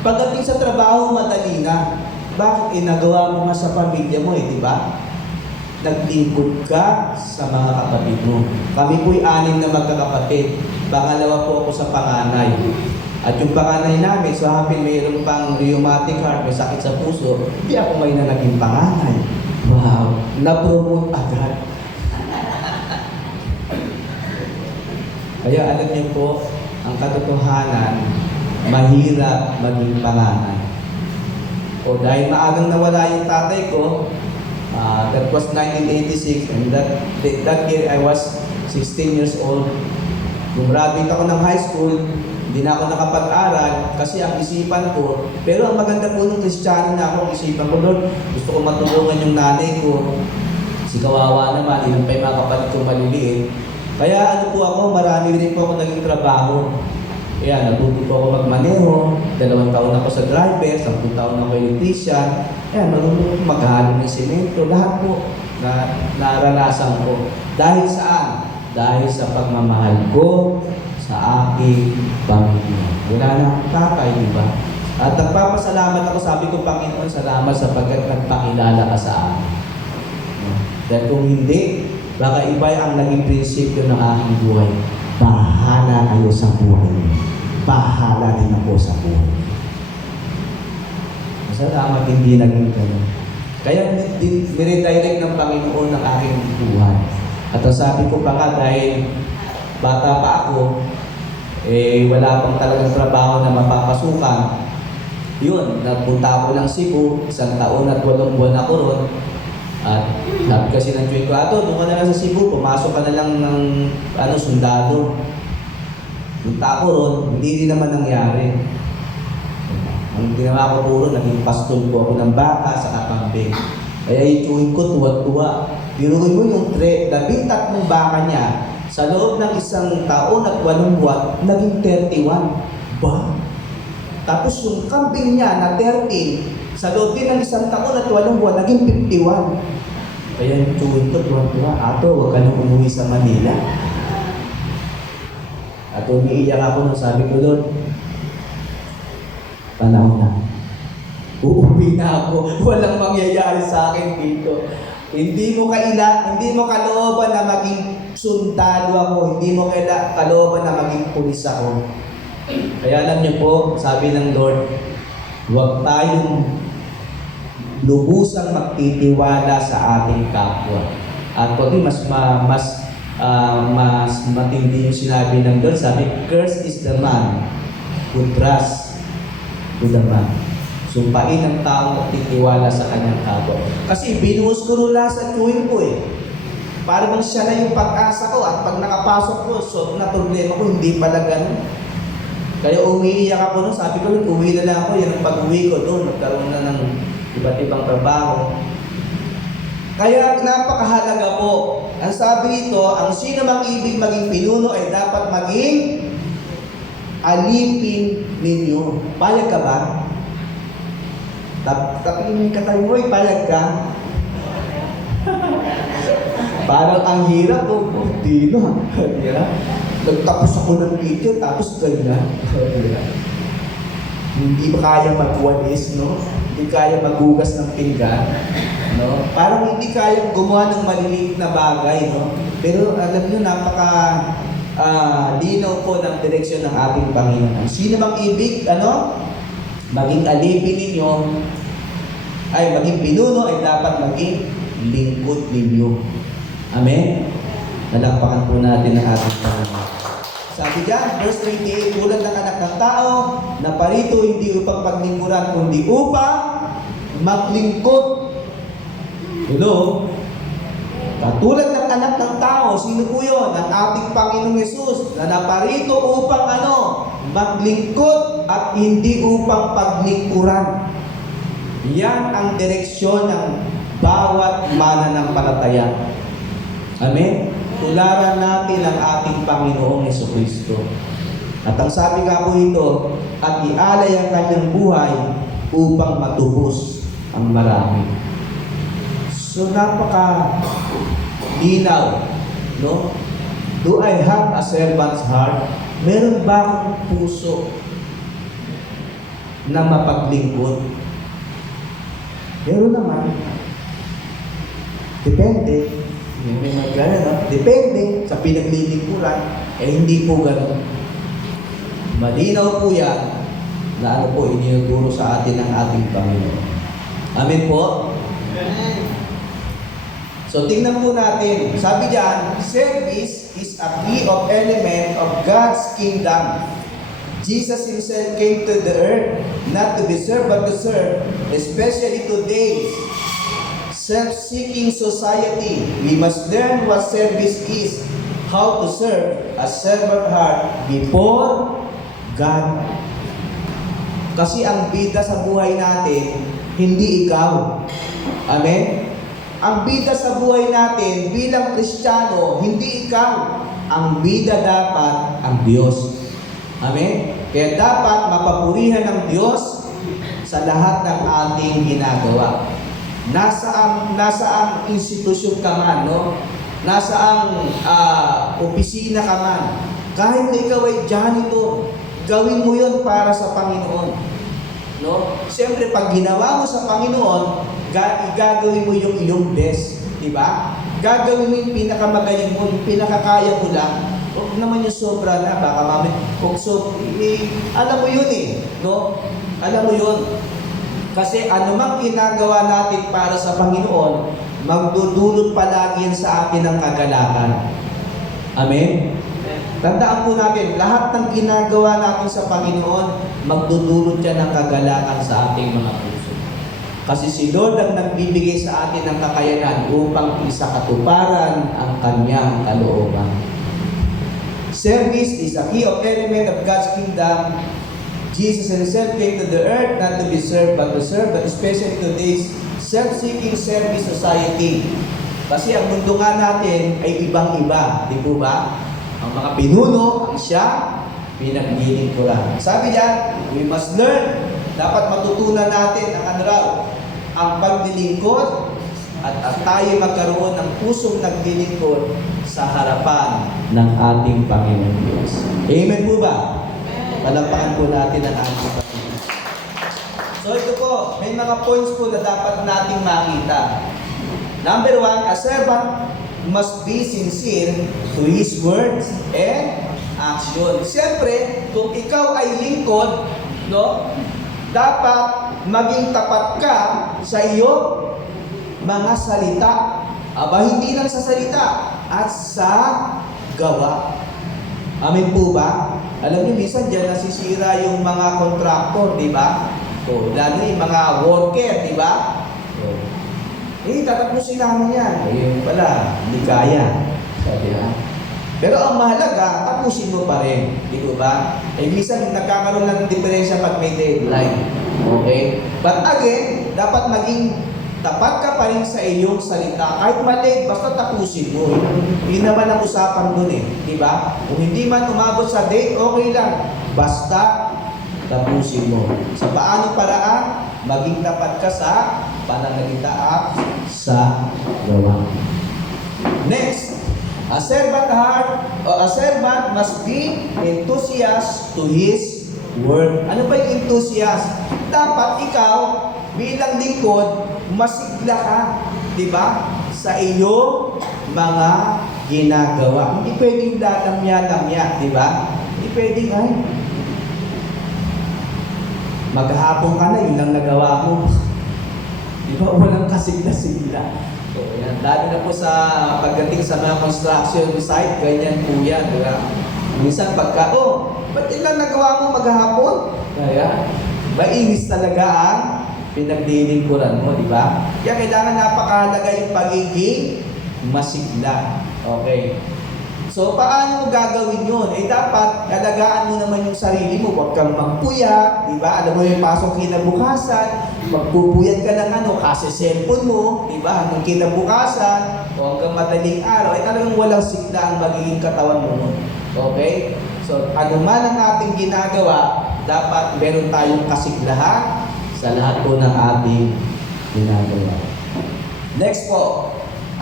Pagdating sa trabaho, madali na. Bakit? Nagawa mo nga sa pamilya mo di ba? Naglingkod ka sa mga kapatid mo. Kami po'y 6 na magkakapatid. Pangalawa po ako sa panganay. At yung panganay namin, so happy mayroon pang rheumatic heart, may sakit sa puso, hindi ako may na naging panganay. Wow! Na-promote agad. Kaya alam niyo po, ang katotohanan, mahirap maging panganay. O dahil maagang nawala yung tatay ko, that was 1986, and that year I was 16 years old. Gumraduate ako ng high school, hindi na ako nakapag-aral kasi ang isipan ko, pero ang maganda po nung Kristiyano na ako, ang isipan ko, Lord, gusto ko matulungan yung nanay ko, si kawawa naman, ilang pa yung mga kapatid ko maliliit. Kaya ano po ako, marami rin po ako naging trabaho. Kaya natuto po ako magmaneho, 2 taon ako sa driver, 10 taon ako electrician, kaya marunong ako maghalo ng semento, lahat po na naranasan ko. Dahil saan? Dahil sa pagmamahal ko sa aking pamilya. Wala na akong tatay, di ba? At nagpapasalamat ako, sabi ko, Panginoon, salamat sapagkat nagpakilala ka sa akin. Dahil kung hindi, baka iba ang naging prinsipyo ng aking buhay. Bahala kayo sa buhay niyo. Bahala din ako sa buhay. Salamat hindi naging ganun. Kaya niredirect ng Panginoon ang aking buhay. At ang sabi ko pa nga, dahil bata pa ako, wala pang talagang trabaho na mapapasukan. Yun, nagpunta ako ng Cebu, 1 taon at 8 buwan ako ron. At sabi kasi ng Chuy ko, doon ka na lang sa Cebu, pumasok ka na lang ng sundalo. Punta ako ron, hindi din naman nangyari. Ang ginawa ko puro, naging pastol ko ako ng baka sa kapambing. Kaya yung Chuy ko, tuwa-tuwa. Biruin mo yung 13 baka niya, sa loob ng 1 taon at 8 buwan, naging 31. Ba? Tapos yung kambing niya na 13, sa loob din ng 1 taon at 8 buwan, naging 51. Kaya yung Chuy ko, tuwa-tuwa, Ato, huwag ka nang umuwi sa Manila. At umiiyak ako nung sabi ko, Lord, panahon na. Uuwi na ako. Walang mangyayari sa akin dito. Hindi mo kalooban na maging sundalo ako. Hindi mo kalooban na maging pulis ako. Kaya alam niyo po, sabi ng Lord, huwag tayong lubusang magtitiwala sa ating kapwa. At pati mas matindi yung sinabi ng Lord. Sabi, cursed is the man who trusts to the man. Sumpain ng taong magtitiwala sa kanyang kapwa. Kasi binuhos ko rula sa chewing ko Para bang siya na yung pag-asa ko at pag nakapasok ko, so na problema ko, hindi pala ganun. Kaya umiiyak ako nun, sabi ko, uwi na lang ako, yan ang pag-uwi ko doon, magkaroon na ng iba't ibang trabaho. Kaya napakahalaga po. Ang sabi nito, ang sino mang ibig maging pinuno ay dapat maging alipin ninyo. Payag ka ba? Tapos katayo mo, payag ka? Parang ang hirap po. Di na. Nagtapos ako ng video, tapos ganyan. Hindi ba kaya magwalis, no? Hindi kaya magugas ng pinggan, no? Parang hindi kaya gumawa ng maliliit na bagay, no? Pero alam nyo, linaw po ng direksyon ng ating Panginoon. Sino mang ibig, maging alipin ninyo, ay maging pinuno, ay dapat maging lingkod ninyo. Amen? Nalakpakan po natin ang ating Panginoon. Sabi dyan, verse 28, tulad ng anak ng tao, na parito hindi upang paglingkuran, kundi upang maglingkod. Hello? Katulad ng anak ng tao, sino po yun? Ang ating Panginoong Yesus, na naparito upang maglingkod at hindi upang paglingkuran. Yan ang direksyon ng bawat mananampalataya. Amen? Tularan natin ang ating Panginoong Jesucristo. At ang sabi nga po ito, at ialay ang kanyang buhay upang matubos ang marami. So napaka-linaw, no? Do I have a servant's heart? Meron ba akong puso na mapaglingkod? Meron naman. Depende. May magana, no? Depende sa pinaglilingkuran. Hindi po gano'n. Malinaw po yan na inituro sa atin ng ating Panginoon. Amen po? So tingnan po natin. Sabi diyan, service is a key of element of God's kingdom. Jesus Himself came to the earth not to be served but to serve, especially today's self-seeking society. We must learn what service is, how to serve a servant heart before God. Kasi ang bida sa buhay natin, hindi ikaw. Amen? Ang bida sa buhay natin bilang Kristiyano, hindi ikaw. Ang bida dapat ang Diyos. Amen? Kaya dapat mapapurihan ng Diyos sa lahat ng ating ginagawa. Nasa ang institusyon ka man, no? Nasa ang opisina ka man. Kahit na ikaw ay janitor, gawin mo yun para sa Panginoon. No? Siyempre, pag ginawa mo sa Paginoon, igagawin mo yung iyong best. di ba? Gagawin mo yung pinakamagaling mo, yung pinakakaya mo lang. Huwag naman yung sobra na, baka mami, alam mo yun no? Alam mo yun. Kasi anumang ginagawa natin para sa Panginoon, magdudulot palagi yan sa atin ng kagalakan. Amen? Tandaan po natin, lahat ng ginagawa natin sa Panginoon, magdudulot yan ng kagalakan sa ating mga puso. Kasi si Lord ang nagbibigay sa atin ng kakayanan upang isakatuparan ang kanyang kalooban. Service is a key of element of God's kingdom. Jesus himself came to the earth not to be served but to serve, but especially today's self-seeking service society. Kasi ang mundo nga natin ay ibang-iba, di po ba? Ang mga pinuno, ang siya, pinaglilingkuran. Sabi niya, we must learn, dapat matutunan natin ang paglilingkod at tayo magkaroon ng pusong naglilingkod sa harapan ng ating Panginoon Diyos. Amen po ba? Palampakan po natin ang ating Panginoon. So ito po, may mga points po na dapat nating makita. Number 1, a servant must be sincere to his words and action. Siyempre, kung ikaw ay lingkod, dapat maging tapat ka sa iyong mga salita. Hindi lang sa salita, at sa gawa. Amen po ba? Alam niyo, minsan dyan nasisira yung mga kontraktor, di ba? Lalo yung mga worker, di ba? Tatapusin namin yan. Ayun pala, hindi kaya. Sabi na. Pero ang mahalaga, tapusin mo pa rin. Di ba? Minsan nagkakaroon ng diferensya pag may deadline. Okay? But again, dapat maging tapat ka pa rin sa iyong salita. Kahit mali, basta tapusin mo. Yun naman ang usapan dun di ba? Kung hindi man umabot sa date, okay lang. Basta tapusin mo. Sa paano paraan, maging tapat ka sa pananalita at sa gawa. Next, a servant must be enthusiastic to his word. Ano ba yung enthusiast? Dapat ikaw bilang lingkod, masigla ka, di ba? Sa iyong mga ginagawa. Hindi pwedeng lalamya-lamya, di ba? Hindi pwedeng, maghapon ka na, yun lang nagawa mo. Di ba? Walang kasigla-sigla. So, yan. Lalo na po sa pagdating sa mga construction site, ganyan po yan, di ba? Minsan pagka, ba't yun lang nagawa mo maghapon? Kaya, mainis talaga ang pinaglilingkuran mo, di ba? Kaya kailangan napakahalaga yung pagiging masigla. Okay. So, paano mo gagawin yun? Dapat, alagaan mo naman yung sarili mo. Huwag kang magpuyat, di ba? Alam mo yung pasok kinabukasan, magpupuyat ka ng kasi cellphone mo, di ba? Hanggang kinabukasan, o hanggang madaling araw, talagang walang sigla ang magiging katawan mo. Okay? So, ano man ang ating ginagawa, dapat meron tayong kasiglahan sa lahat po ng ating ginagawa. Next po,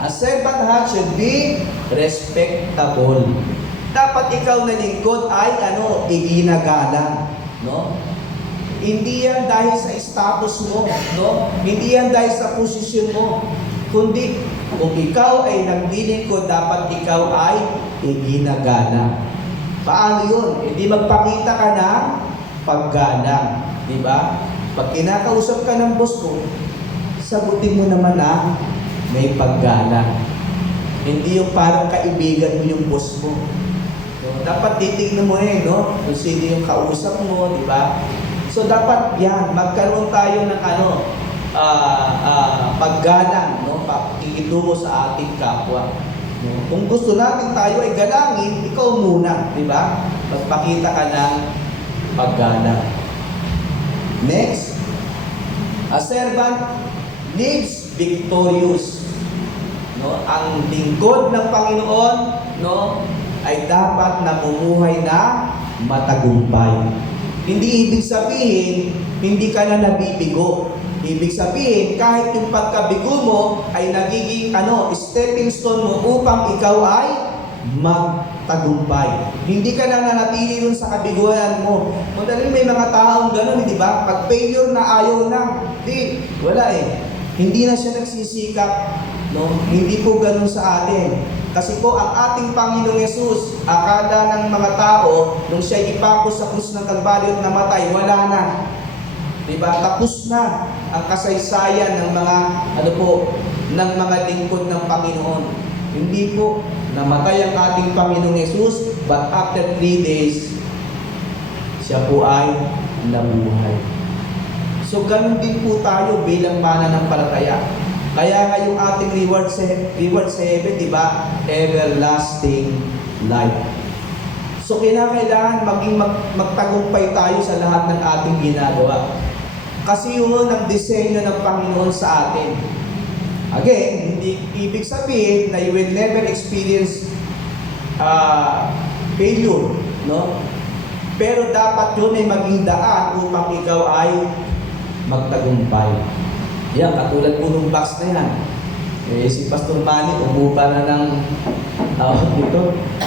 a servant heart should be respectable. Dapat ikaw na lingkod ay iginagalang, no? Hindi yan dahil sa status mo, no? Hindi yan dahil sa posisyon mo. Kundi kung ikaw ay naglilingkod, dapat ikaw ay iginagalang. Paano yun? Hindi magpakita ka ng paggalang, di ba? Pag kinakausap ka ng boss mo, sagutin mo naman na may paggalang. Hindi yung parang kaibigan mo yung boss mo. So, dapat titignan mo no? Kung sino yung kausap mo, di ba? So, dapat yan, magkaroon tayo ng paggalang, no? Pakikitungo sa ating kapwa. No? Kung gusto natin tayo ay galangin, ikaw muna, di ba? Magpakita ka ng paggalang. Next, a servant lives victorious. No, ang lingkod ng Panginoon, no, ay dapat namumuhay na matagumpay. Hindi ibig sabihin hindi ka na nabibigo. Ibig sabihin kahit yung pagkabigo mo ay nagiging stepping stone mo upang ikaw ay magtagumpay. Hindi ka na nanatili dun sa kabiguan mo. Kung talagang may mga taong gano'n, di ba? Pag failure na ayaw na, wala Hindi na siya nagsisikap No? Hindi po ganun sa atin. Kasi po ang ating Panginoong Yesus, akala ng mga tao, nung siya ipapos sa krus ng Kalbaryo at namatay, wala na. Diba? Tapos na ang kasaysayan ng mga, ng mga lingkod ng Panginoon. Hindi po. Namatay ang ating Panginoong Yesus, but after 3 days, siya po ay nabuhay. So, ganun din po tayo bilang mananampalataya. Kaya nga yung ating reward sa heaven, di ba? Everlasting life. So, kailangan maging magtagumpay tayo sa lahat ng ating ginagawa. Kasi yun ang disenyo ng Panginoon sa atin. Again, hindi ibig sabihin na you will never experience failure, no? Pero dapat yun ay maging daan upang ikaw ay magtagumpay. Yan, katulad po nung box na yan. Si Pastor Manny, umupa na ng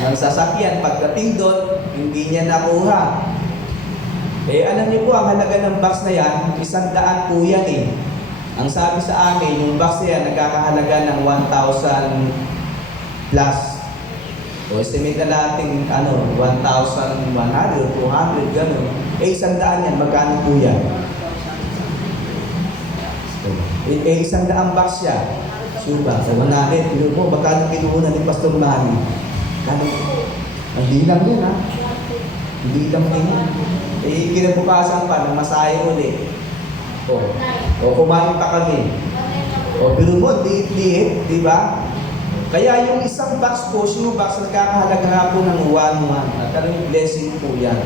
ng sasakyan. Pagdating doon, hindi niya nakuha. Alam niyo po, ang halaga ng box na yan, 100 po yan eh. Ang sabi sa amin, yung box na yan, nagkakahalaga ng 1,000 plus. So, estimate na natin, 1,100, 200, gano'n. 100 yan, magkano po yan? 100 box siya. Suba, sabi natin, pilo mo, magkano kinuha ni Pastor Manny? Hindi lang yan, ha? Hindi lang din yan. Kinabukasan pa, namasahe ulit. Kumain pa kami. Pero mo, liit-liit, di ba? Kaya yung isang box po, yung box, nagkakahalaga po ng 1,100. At talagang blessing po yan.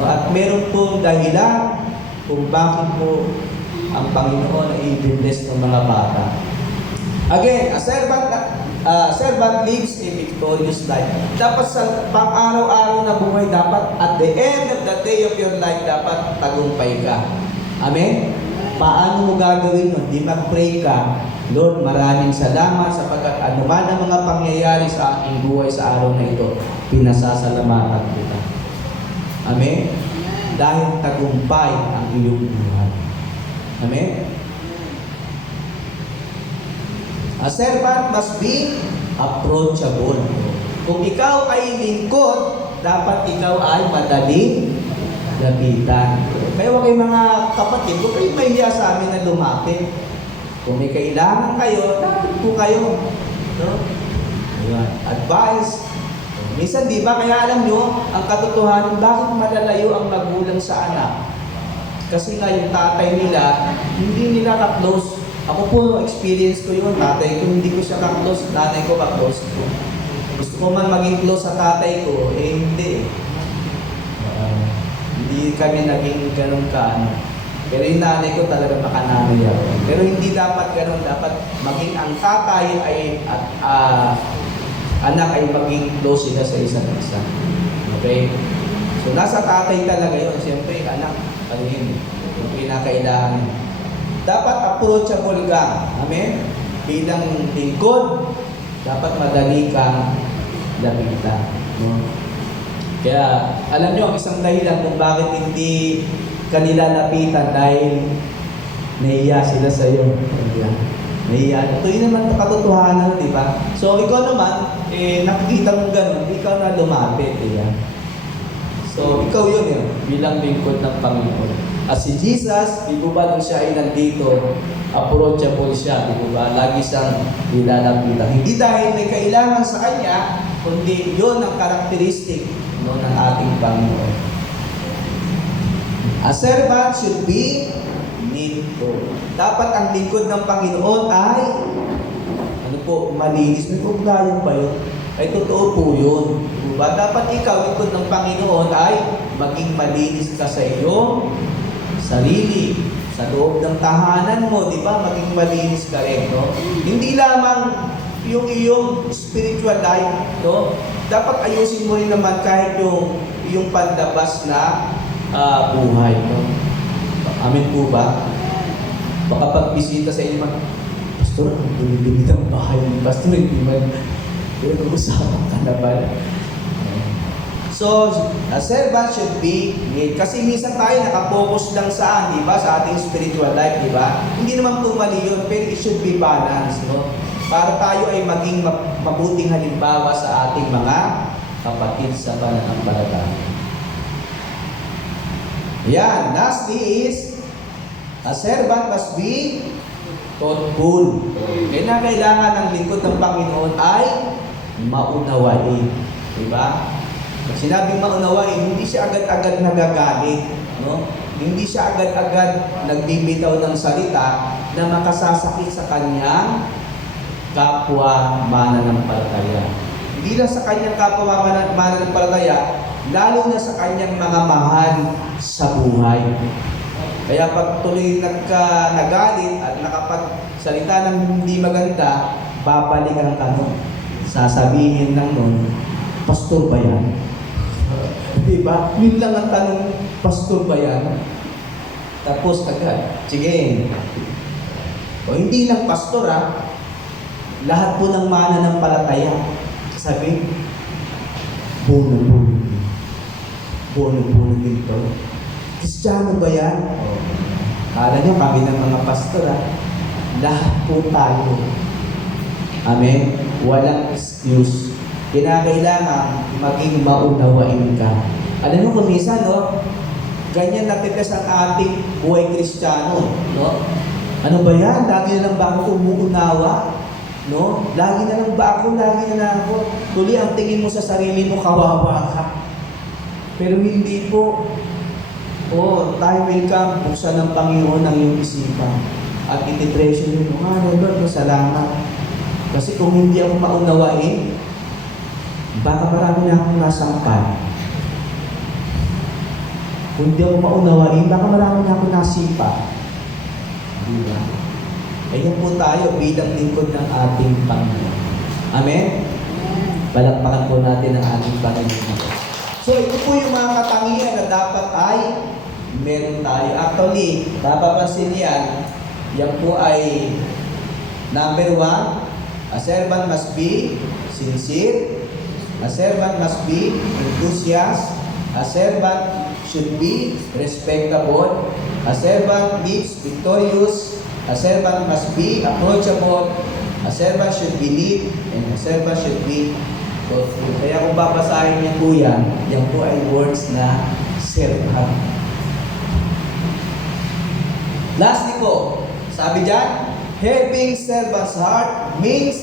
At meron po dahilan kung bakit po ang Panginoon ay i-bless ng mga bata. Again, a servant lives a victorious life. Dapat sa pang-araw-araw na buhay, dapat at the end of the day of your life, dapat tagumpay ka. Amen? Paano mo gagawin nun? Di mag-pray ka, Lord, maraming salamat sapagkat anuman ang mga pangyayari sa aking buhay sa araw na ito, pinasasalamatan kita. Amen? Dahil tagumpay ang iyong buhay. Amen? A servant must be approachable. Kung ikaw ay lingkod, dapat ikaw ay madaling lapitan. Kaya huwag kayong mga kapatid, huwag kayong mahiya sa amin na lumapit. Kung may kailangan kayo, dapat po kayo. No? Advice. Minsan, di ba, kaya alam nyo, ang katotohanan, bakit malalayo ang magulang sa anak? Kasi nga yung tatay nila, hindi nila ka-close. Ako po, experience ko yun. Tatay ko, hindi ko siya ka-close. Nanay ko ka-close. Gusto ko man maging close sa tatay ko, hindi. Hindi kami naging ganun ka. Pero yung nanay ko talaga makananay ako. Pero hindi dapat ganun. Dapat maging ang tatay ay anak ay maging close sila sa isa't isa. Okay? So, nasa tatay talaga yun. Siyempre, anak, yun, yung pinakailangan. Dapat approachable ka. Amen? Bilang lingkod, dapat madali kang lapitan. No? Kaya, alam nyo, ang isang dahilan kung bakit hindi kanila lapitan dahil nahiya sila sa iyo. Nahiya. Ito yun naman katotohanan, di ba? So, ikaw naman, nakikita mo ganun, ikaw na lumapit, di ba? So, ikaw yun bilang lingkod ng Panginoon. At si Jesus, di ba nung siya ay nandito, approachable siya, di ba? Lagi siyang nilalapitan. Hindi dahil may kailangan sa kanya, kundi yun ang karakteristik ng ating Panginoon. A servant should be needful. Dapat ang lingkod ng Panginoon ay malinis. May problema ba yun? Ay totoo po yun. Diba? Dapat ikaw, lingkod ng Panginoon, ay maging malinis ka sa iyong sarili. Sa loob ng tahanan mo, di ba? Maging malinis ka rin, no? Hindi lamang yung iyong spiritual life, no? Dapat ayusin mo rin naman kahit yung pandabas na buhay, no? Amen po ba? Baka pagbisita sa inyo, Pastor, ang bilibili ng bahay ni Pastor, hindi man usapan ka na ba? So, a servant should be made. Kasi minsan tayo nakapokus lang saan, di ba? Sa ating spiritual life, di ba? Hindi naman po mali yun, pero it should be balanced, no? Para tayo ay maging mabuting halimbawa sa ating mga kapatid sa pananampalataya. Yan. Lastly is, a servant must be thoughtful. Kaya na kailangan ng lingkod ng Panginoon ay maunawain. Diba? Pag sinabing maunawain, hindi siya agad-agad nagagalit. No? Hindi siya agad-agad nagbibitaw ng salita na makasasakit sa kanyang kapwa mananampalataya. Hindi lang sa kanyang kapwa mananampalataya, lalo na sa kanyang mga mahal sa buhay. Kaya pag tuloy nagalit at nakapagsalita ng hindi maganda, babalik ang tanong. Sasabihin lang nun, pastor ba yan? Diba? Yun lang ang tanong, pastor ba yan? Tapos agad, sige. O hindi lang pastor lahat po ng mananampalataya. Sabi, buno-buno dito. Kristiyano ba yan? Kala nyo kami ng mga pastor lahat po tayo. Amen? Walang excuse. Kinakailangan maging maunawain ka. Alam mo kung minsan, ganyan napitas ang ating buhay Kristiyano. No? Ano ba yan? Lagi na lang ba ako umuunawa? No? Lagi na lang ba ako? Tuloy ang tingin mo sa sarili mo, kawawa ka. Pero hindi po. Time will come, buksan ng Panginoon ang iyong isipan. At iti-treasure mo, Lord, salamat. Kasi kung hindi ako maunawain, baka marami na akong nasangkal. Kung hindi ako maunawain, baka marami na akong nasipa. Diba? Ayan po tayo bilang lingkod ng ating Panginoon. Amen? Palakpakan po natin ang ating Panginoon. So, ito po yung mga katangian na dapat ay meron tayo. Actually, napapansin yan po ay number 1, a servant must be sincere, a servant must be enthusiastic, a servant should be respectable, a servant lives victorious, a servant must be approachable, a servant should be neat, and a servant should be thoughtful. Kaya kung babasahin niyo po yan po ay words na servant. Lastly po, sabi dyan, having servant's heart means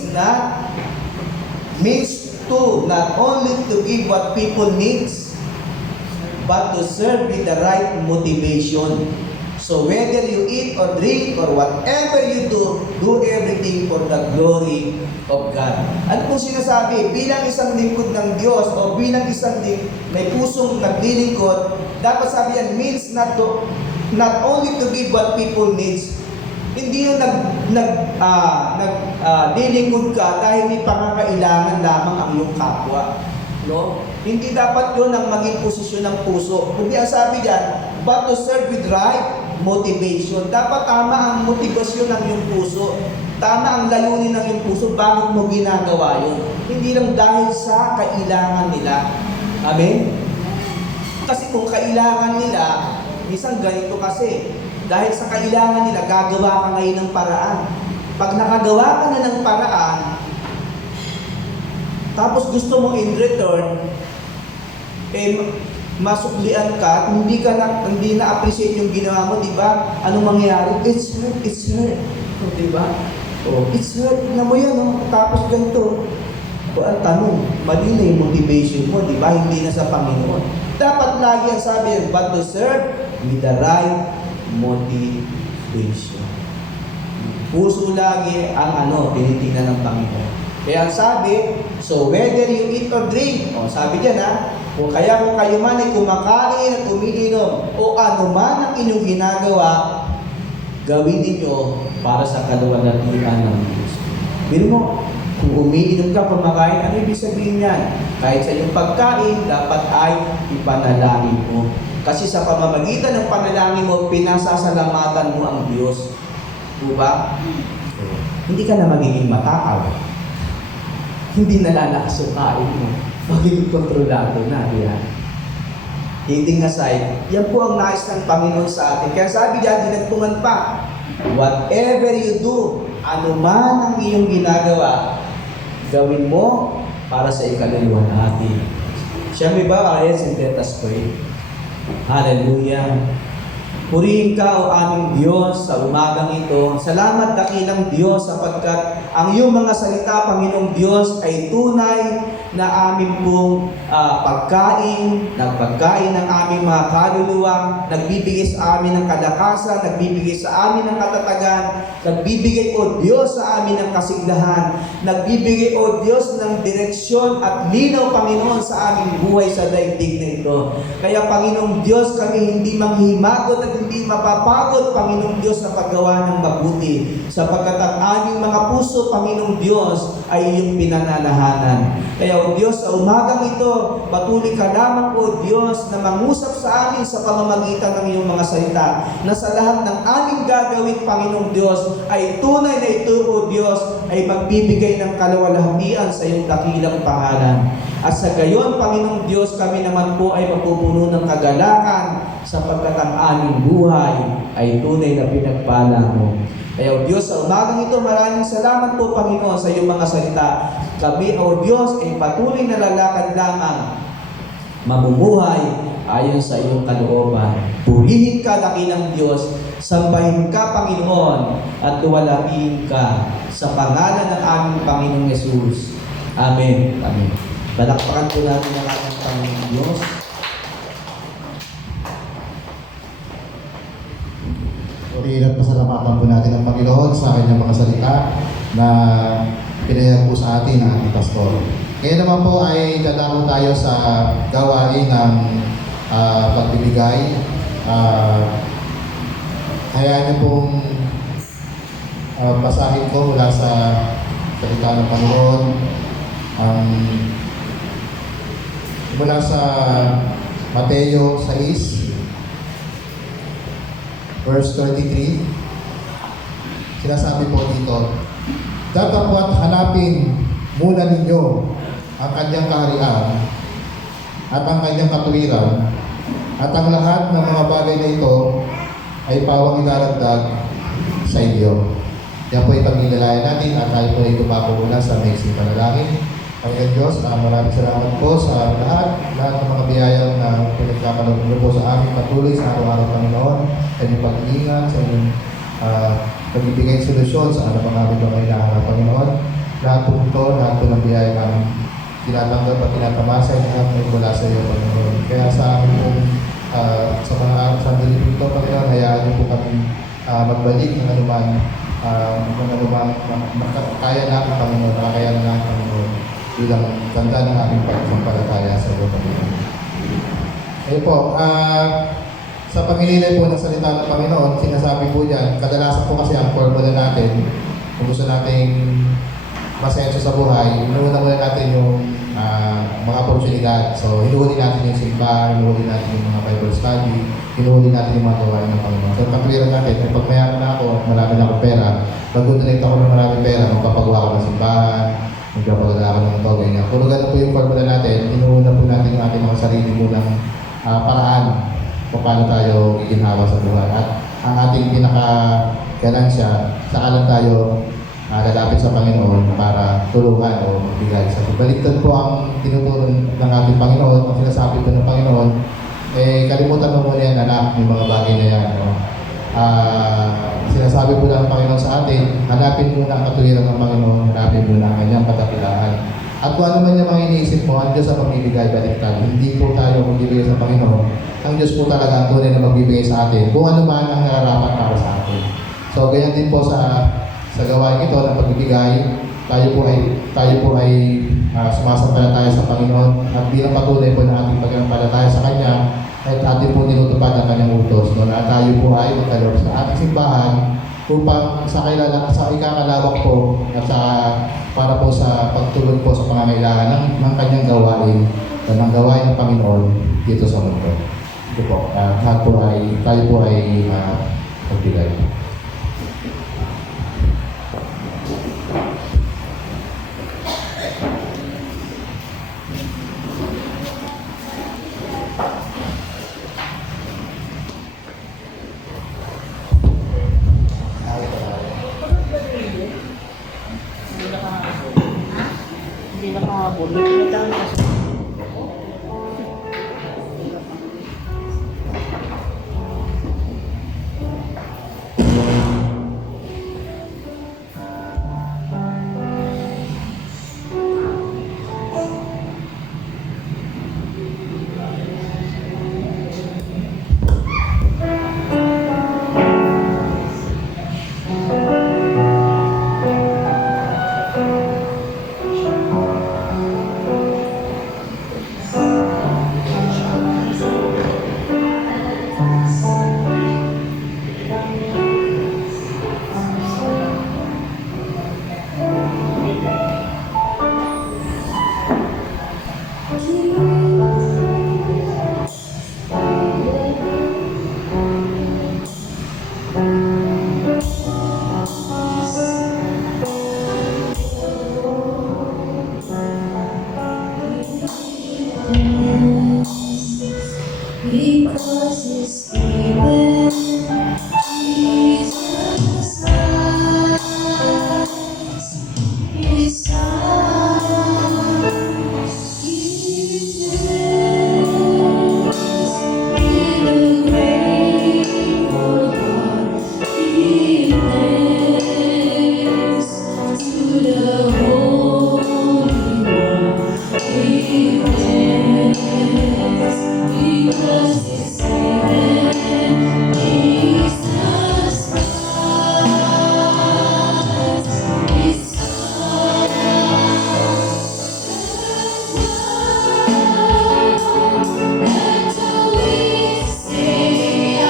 to not only to give what people needs, but to serve with the right motivation. So whether you eat or drink or whatever you do everything for the glory of God. Ano po sinasabi? Bilang isang lingkod ng Diyos o bilang isang may pusong naglilingkod, dapat sabi yan means not only to give what people needs. Hindi yung lilingkod ka dahil may pangangailangan lamang ang iyong kapwa. No? Hindi dapat yun ang maging posisyon ng puso. Kundi ang sabi diyan, but to serve with right motivation. Dapat tama ang motivasyon ng iyong puso. Tama ang layunin ng iyong puso. Bakit mo ginagawa yun? Hindi lang dahil sa kailangan nila. Amen? Kasi kung kailangan nila, isang ganito kasi, dahil sa kailangan nila, gagawa ka ngayon ng paraan. Pag nakagawa ka na ng paraan, tapos gusto mo in return, masuklian ka, hindi na-appreciate yung ginawa mo, di ba? Anong mangyayari? It's hurt. Di ba? It's hurt. Na mo yan, tapos ganito. Ang tanong, mali na yung motivation mo, di ba? Hindi na sa Panginoon. Dapat lagi ang sabi, but to serve with the right motivation. Puso lagi ang tinitingnan ng Panginoon. Kaya ang sabi, so whether you eat or drink, sabi dyan kung kayo man ay kumakain at umiinom, o anuman ang inyong ginagawa, gawin ninyo para sa kaluwalhatian ng Diyos. Pero mo, kung umiinom ka, kumakain, ano ibig sabihin yan? Kahit sa iyong pagkain, dapat ay ipanalangin mo. Kasi sa pamamagitan ng panalangin mo, pinasasalamatan mo ang Diyos. Diba? Hindi ka na magiging matakaw. Hindi nalalakas yung kain mo. maging kontrolado na. Yan. Kidding aside, yan po ang nais ng Panginoon sa atin. Kaya sabi diyan, dinagpungan pa, whatever you do, ano man ang iyong ginagawa, gawin mo para sa ikaluluwa natin. Siya may ba kaya sintetas ko eh? Hallelujah. Purihin ka o aming Diyos sa umagang ito. Salamat dakilang Diyos sapagkat ang iyong mga salita, Panginoong Diyos, ay tunay na aming pong nagpagkain ng aming mga kaluluwa, nagbibigay sa amin ng kalakasan, nagbibigay sa amin ng katatagan, nagbibigay o Diyos sa amin ng kasiglahan, nagbibigay o Diyos ng direksyon at linaw, Panginoon, sa aming buhay sa daigdig na ito. Kaya, Panginoong Diyos, kami hindi manghihimagot at hindi mapapagod, Panginoong Diyos, sa paggawa ng mabuti, sapagkat ang aming mga puso, Panginoong Diyos, ay iyong pinananahanan. Kaya, O Diyos, sa umagang ito, patuloy ka lamang, O Diyos, na mangusap sa amin sa pamamagitan ng iyong mga salita, na sa lahat ng aming gagawin, Panginoong Diyos, ay tunay na ito, O Diyos, ay magbibigay ng kalawalhatian sa iyong dakilang pangalan. At sa gayon, Panginoong Diyos, kami naman po ay mapupuno ng kagalakan, sapagkat ang aming buhay ay tunay na pinagpala mo. Kaya, O Diyos, sa umagang ito, maraming salamat po, Panginoon, sa iyong mga salita. Kami, O Diyos, ay patuloy na lalakad lamang, mamumuhay ayon sa iyong kalooban. Purihin ka, dakilang Diyos, sambahin ka, Panginoon, at luwalhatiin ka sa pangalan ng aming Panginoong Yesus. Amen. Amen. Balakpakan po natin ang ating Panginoong Diyos. Purihin at pasalamatan po natin ang Panginoon sa kanyang mga salita na pinayag po sa atin ng ating pastor. Ngayon naman po ay dadako tayo sa gawain ng pagbibigay. Hayaan niyo pong basahin ko mula sa salita ng Panginoon. Mula sa Mateo 6, verse 23, sinasabi po dito, datapwat hanapin muna ninyo ang kanyang kaharian at ang kanyang katuwiran, at ang lahat ng mga bagay na ito ay pawang idaragdag sa inyo. Yan po ipag-ilalayan natin at tayo po ay tumako muna sa maiksing panalangin. Panginoon Diyos, maraming salamat po sa lahat ng mga biyayang na pinagkakaroon niyo po sa amin patuloy sa araw-araw, Panginoon, sa inyong pag-iingat, sa inyong pagbibigay solusyon sa ano mga aming kailangan, Panginoon. Lahat po ito, lahat po ng biyaya namin tinatanggap at tinatamasa lahat ay mula sa iyo, Panginoon. Kaya sa amin po, sa mga araw sa dilipin ito, Panginoon, hayaan niyo po kami magbalik ng anuman, kaya namin, Panginoon, nakakaya namin, Panginoon, bilang ganda ng aming pagsampalataya sa iyo, Panginoon. Ayun po, sa pangililay po ng salita ng Panginoon, sinasabi po dyan, kadalasan po kasi ang formula natin, kung gusto nating masenso sa buhay, inuuna muna natin yung mga oportunidad. So, hinuhuli natin yung simba, hinuhuli natin yung mga Bible study, hinuhuli natin yung mga gawain ng Panginoon. So, pagkwiran natin, pag mayaman na ako, marami na akong pera, mag-donate ako ng maraming pera, magpapagawa ako ng simbahan, magpapagawa ako ng ito, ganyan. Kung gano'n po yung formula natin, inuuna po natin yung ating mga sarili munang paraan kung paano tayo giginhawa sa buhay. At ang ating pinaka-ganansya, saan lang tayo lalapit sa Panginoon para tulungan o magbigay. Sa baliktad po ang tinuturo ng ating Panginoon, ang sinasabi po ng Panginoon, kalimutan mo muna yan, anak, yung mga bagay na yan. No? Sinasabi po ng Panginoon sa atin, hanapin muna ang katuwiran ng Panginoon, hanapin muna ang kanyang kadakilaan. At kung ano man yung mga iniisip mo, ang Diyos ang magbibigay baliktad. Hindi po tayo magbibigay sa Panginoon. Ang Diyos po talaga ang tunay na magbibigay sa atin, kung ano man ang nararapat para sa atin. So, ganyan din po sa gawain ito ng pagbibigay, tayo po ay sumasampalataya sa Panginoon at bilang patuloy po na ating pagpapalataya sa Kanya at ating po tinutupad ang Kanyang utos. No? Na tayo po ay magkaloob sa ating simbahan upang sa ikakalawak po at para po sa pagtulong po sa pangangailangan ng Kanyang gawain at ng gawain ng Panginoon dito sa mundo. Ito po, tayo po ay magbigay. Because His given Jesus Christ, His Son, He lives in the grateful heart. He lives to the Holy One. He lives because His given Jesus Christ, His Son. And we say, I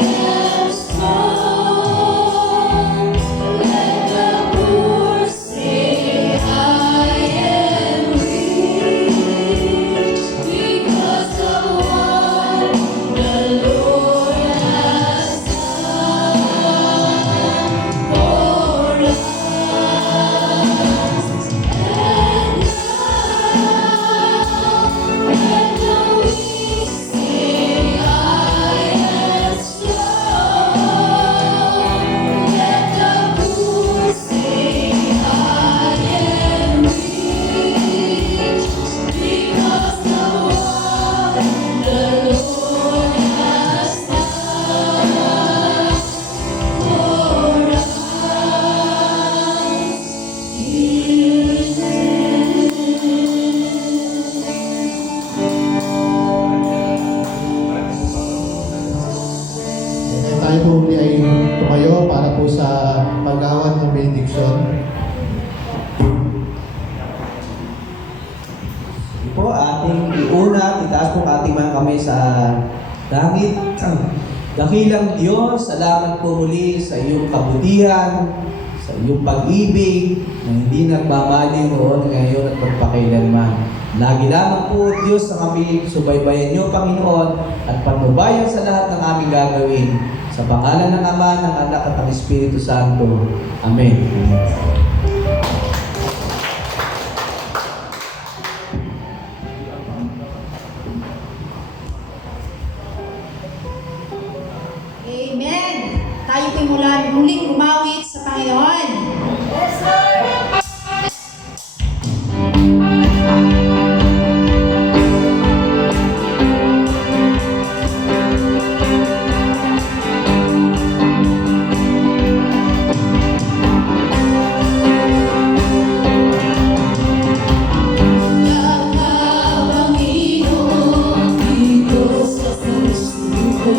am strong. Let the poor say, I am rich, because of what the Lord has done for us. And now we say, I am strong. Let the poor say, I am rich, because of what the Lord has done for us. Tayo po muli ay tumayo para po sa pag-awat ng benediksyon. Po ating iuna, itaas po ating mga kamay sa langit. Dakilang Diyos, salamat po muli sa iyong kabutihan, sa iyong pag-ibig na hindi nagbabaling noon, ngayon at magpakailanman. Lagi lamang po, Diyos, ang aming subaybayan niyo, Panginoon, at patnubayan sa lahat ng aming gagawin. Sa pangalan ng Ama, ng Anak at ng Espiritu Santo. Amen. Amen. Tayo po'y muling umawit sa Panginoon. Panginoon, dito sa puso ko.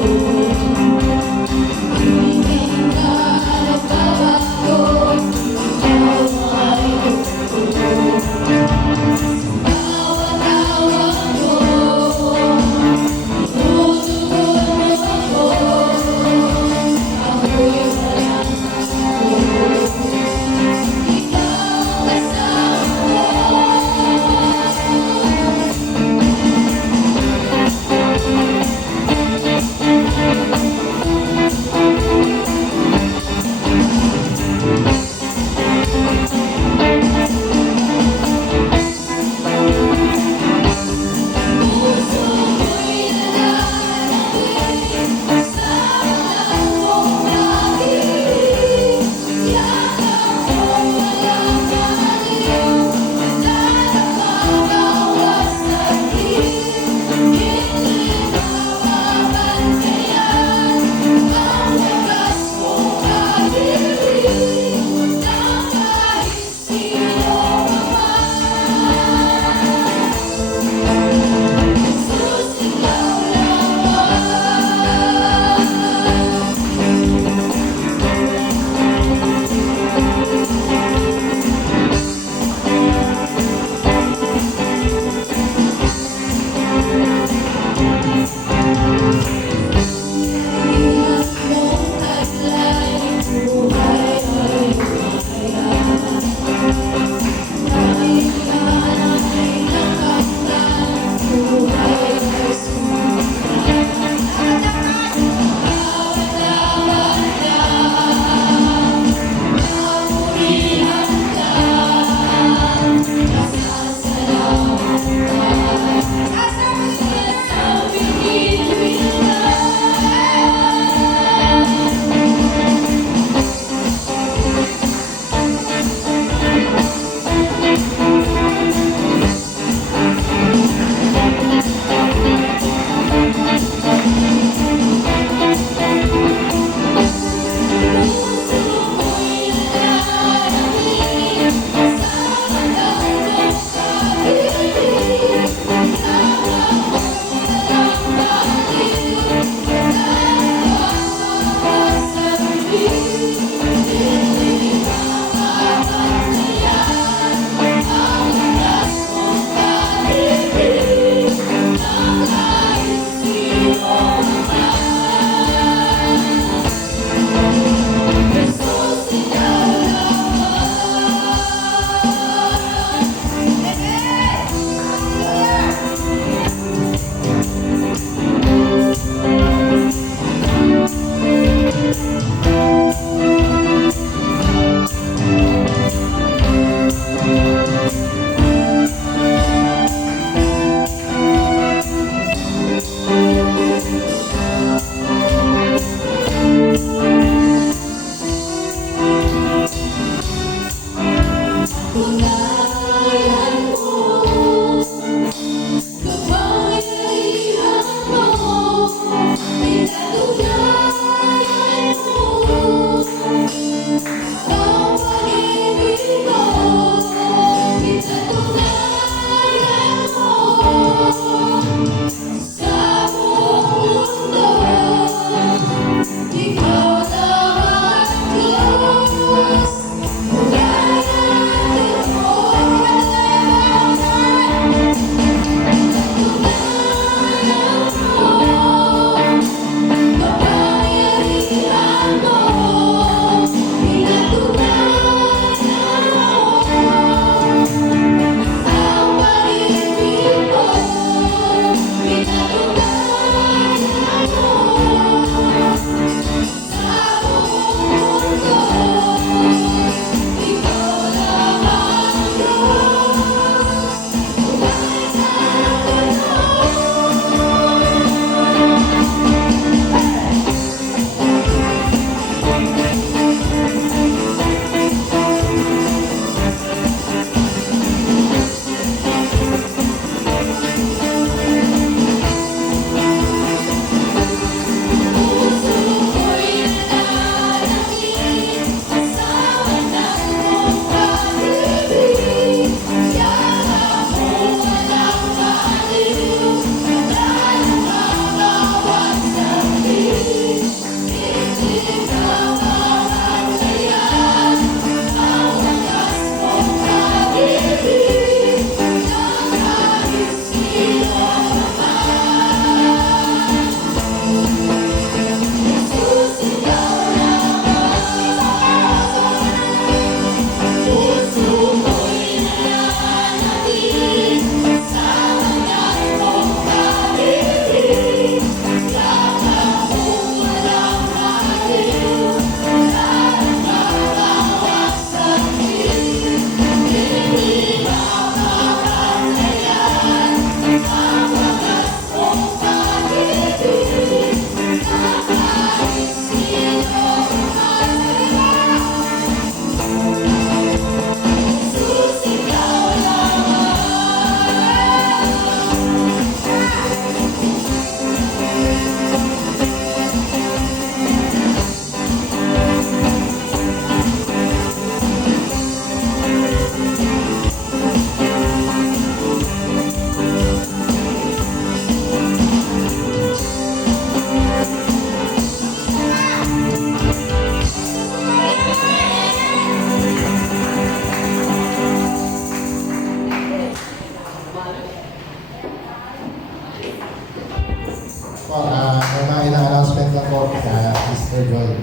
Sister Joy.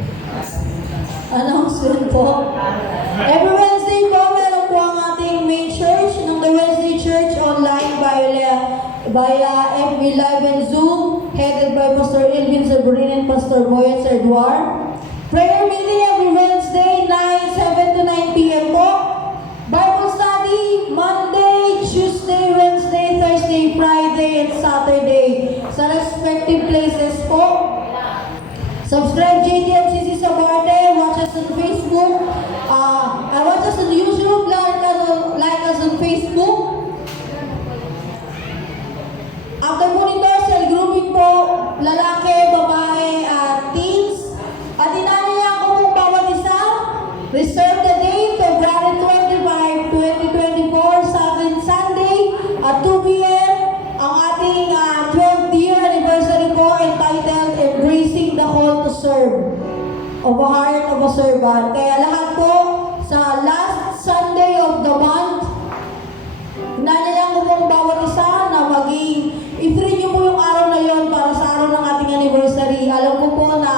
Announcement po. Every Wednesday po, meron po ang ating main church ng The Wednesday Church online via FB Live and Zoom, headed by Pastor Elvin Sabrin and Pastor Boyet Serduar. Prayer meeting every Wednesday, 7 to 9 p.m. po. Bible study, Monday, Tuesday, Wednesday, Thursday, Friday, and Saturday sa respective places po. Subscribe JTMCC Sabarte, watch us on Facebook, watch us on YouTube, like us on Facebook. After po nito, cell grouping po, lalaki, babae, at teens. At inanyayahan ko po bawat isa, reserve the date, February 25, 2024, Sunday, at 2 p.m. ang ating 12th year anniversary po entitled Embracing the Call to Serve of a Heart of a Servant. Kaya lahat po sa last Sunday of the month, nanayang ko pong bawat isa na i-free nyo po yung araw na yon para sa araw ng ating anniversary. Alam ko po na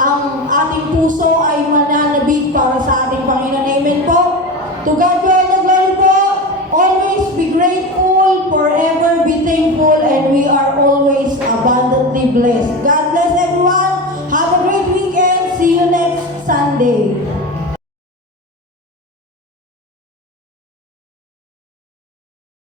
ang ating puso ay mananabig para sa ating Panginoon. Amen po. To God be all the glory po. Always be grateful, forever be thankful, and we are always abundantly blessed. God bless everyone. Have a great weekend. See you next Sunday.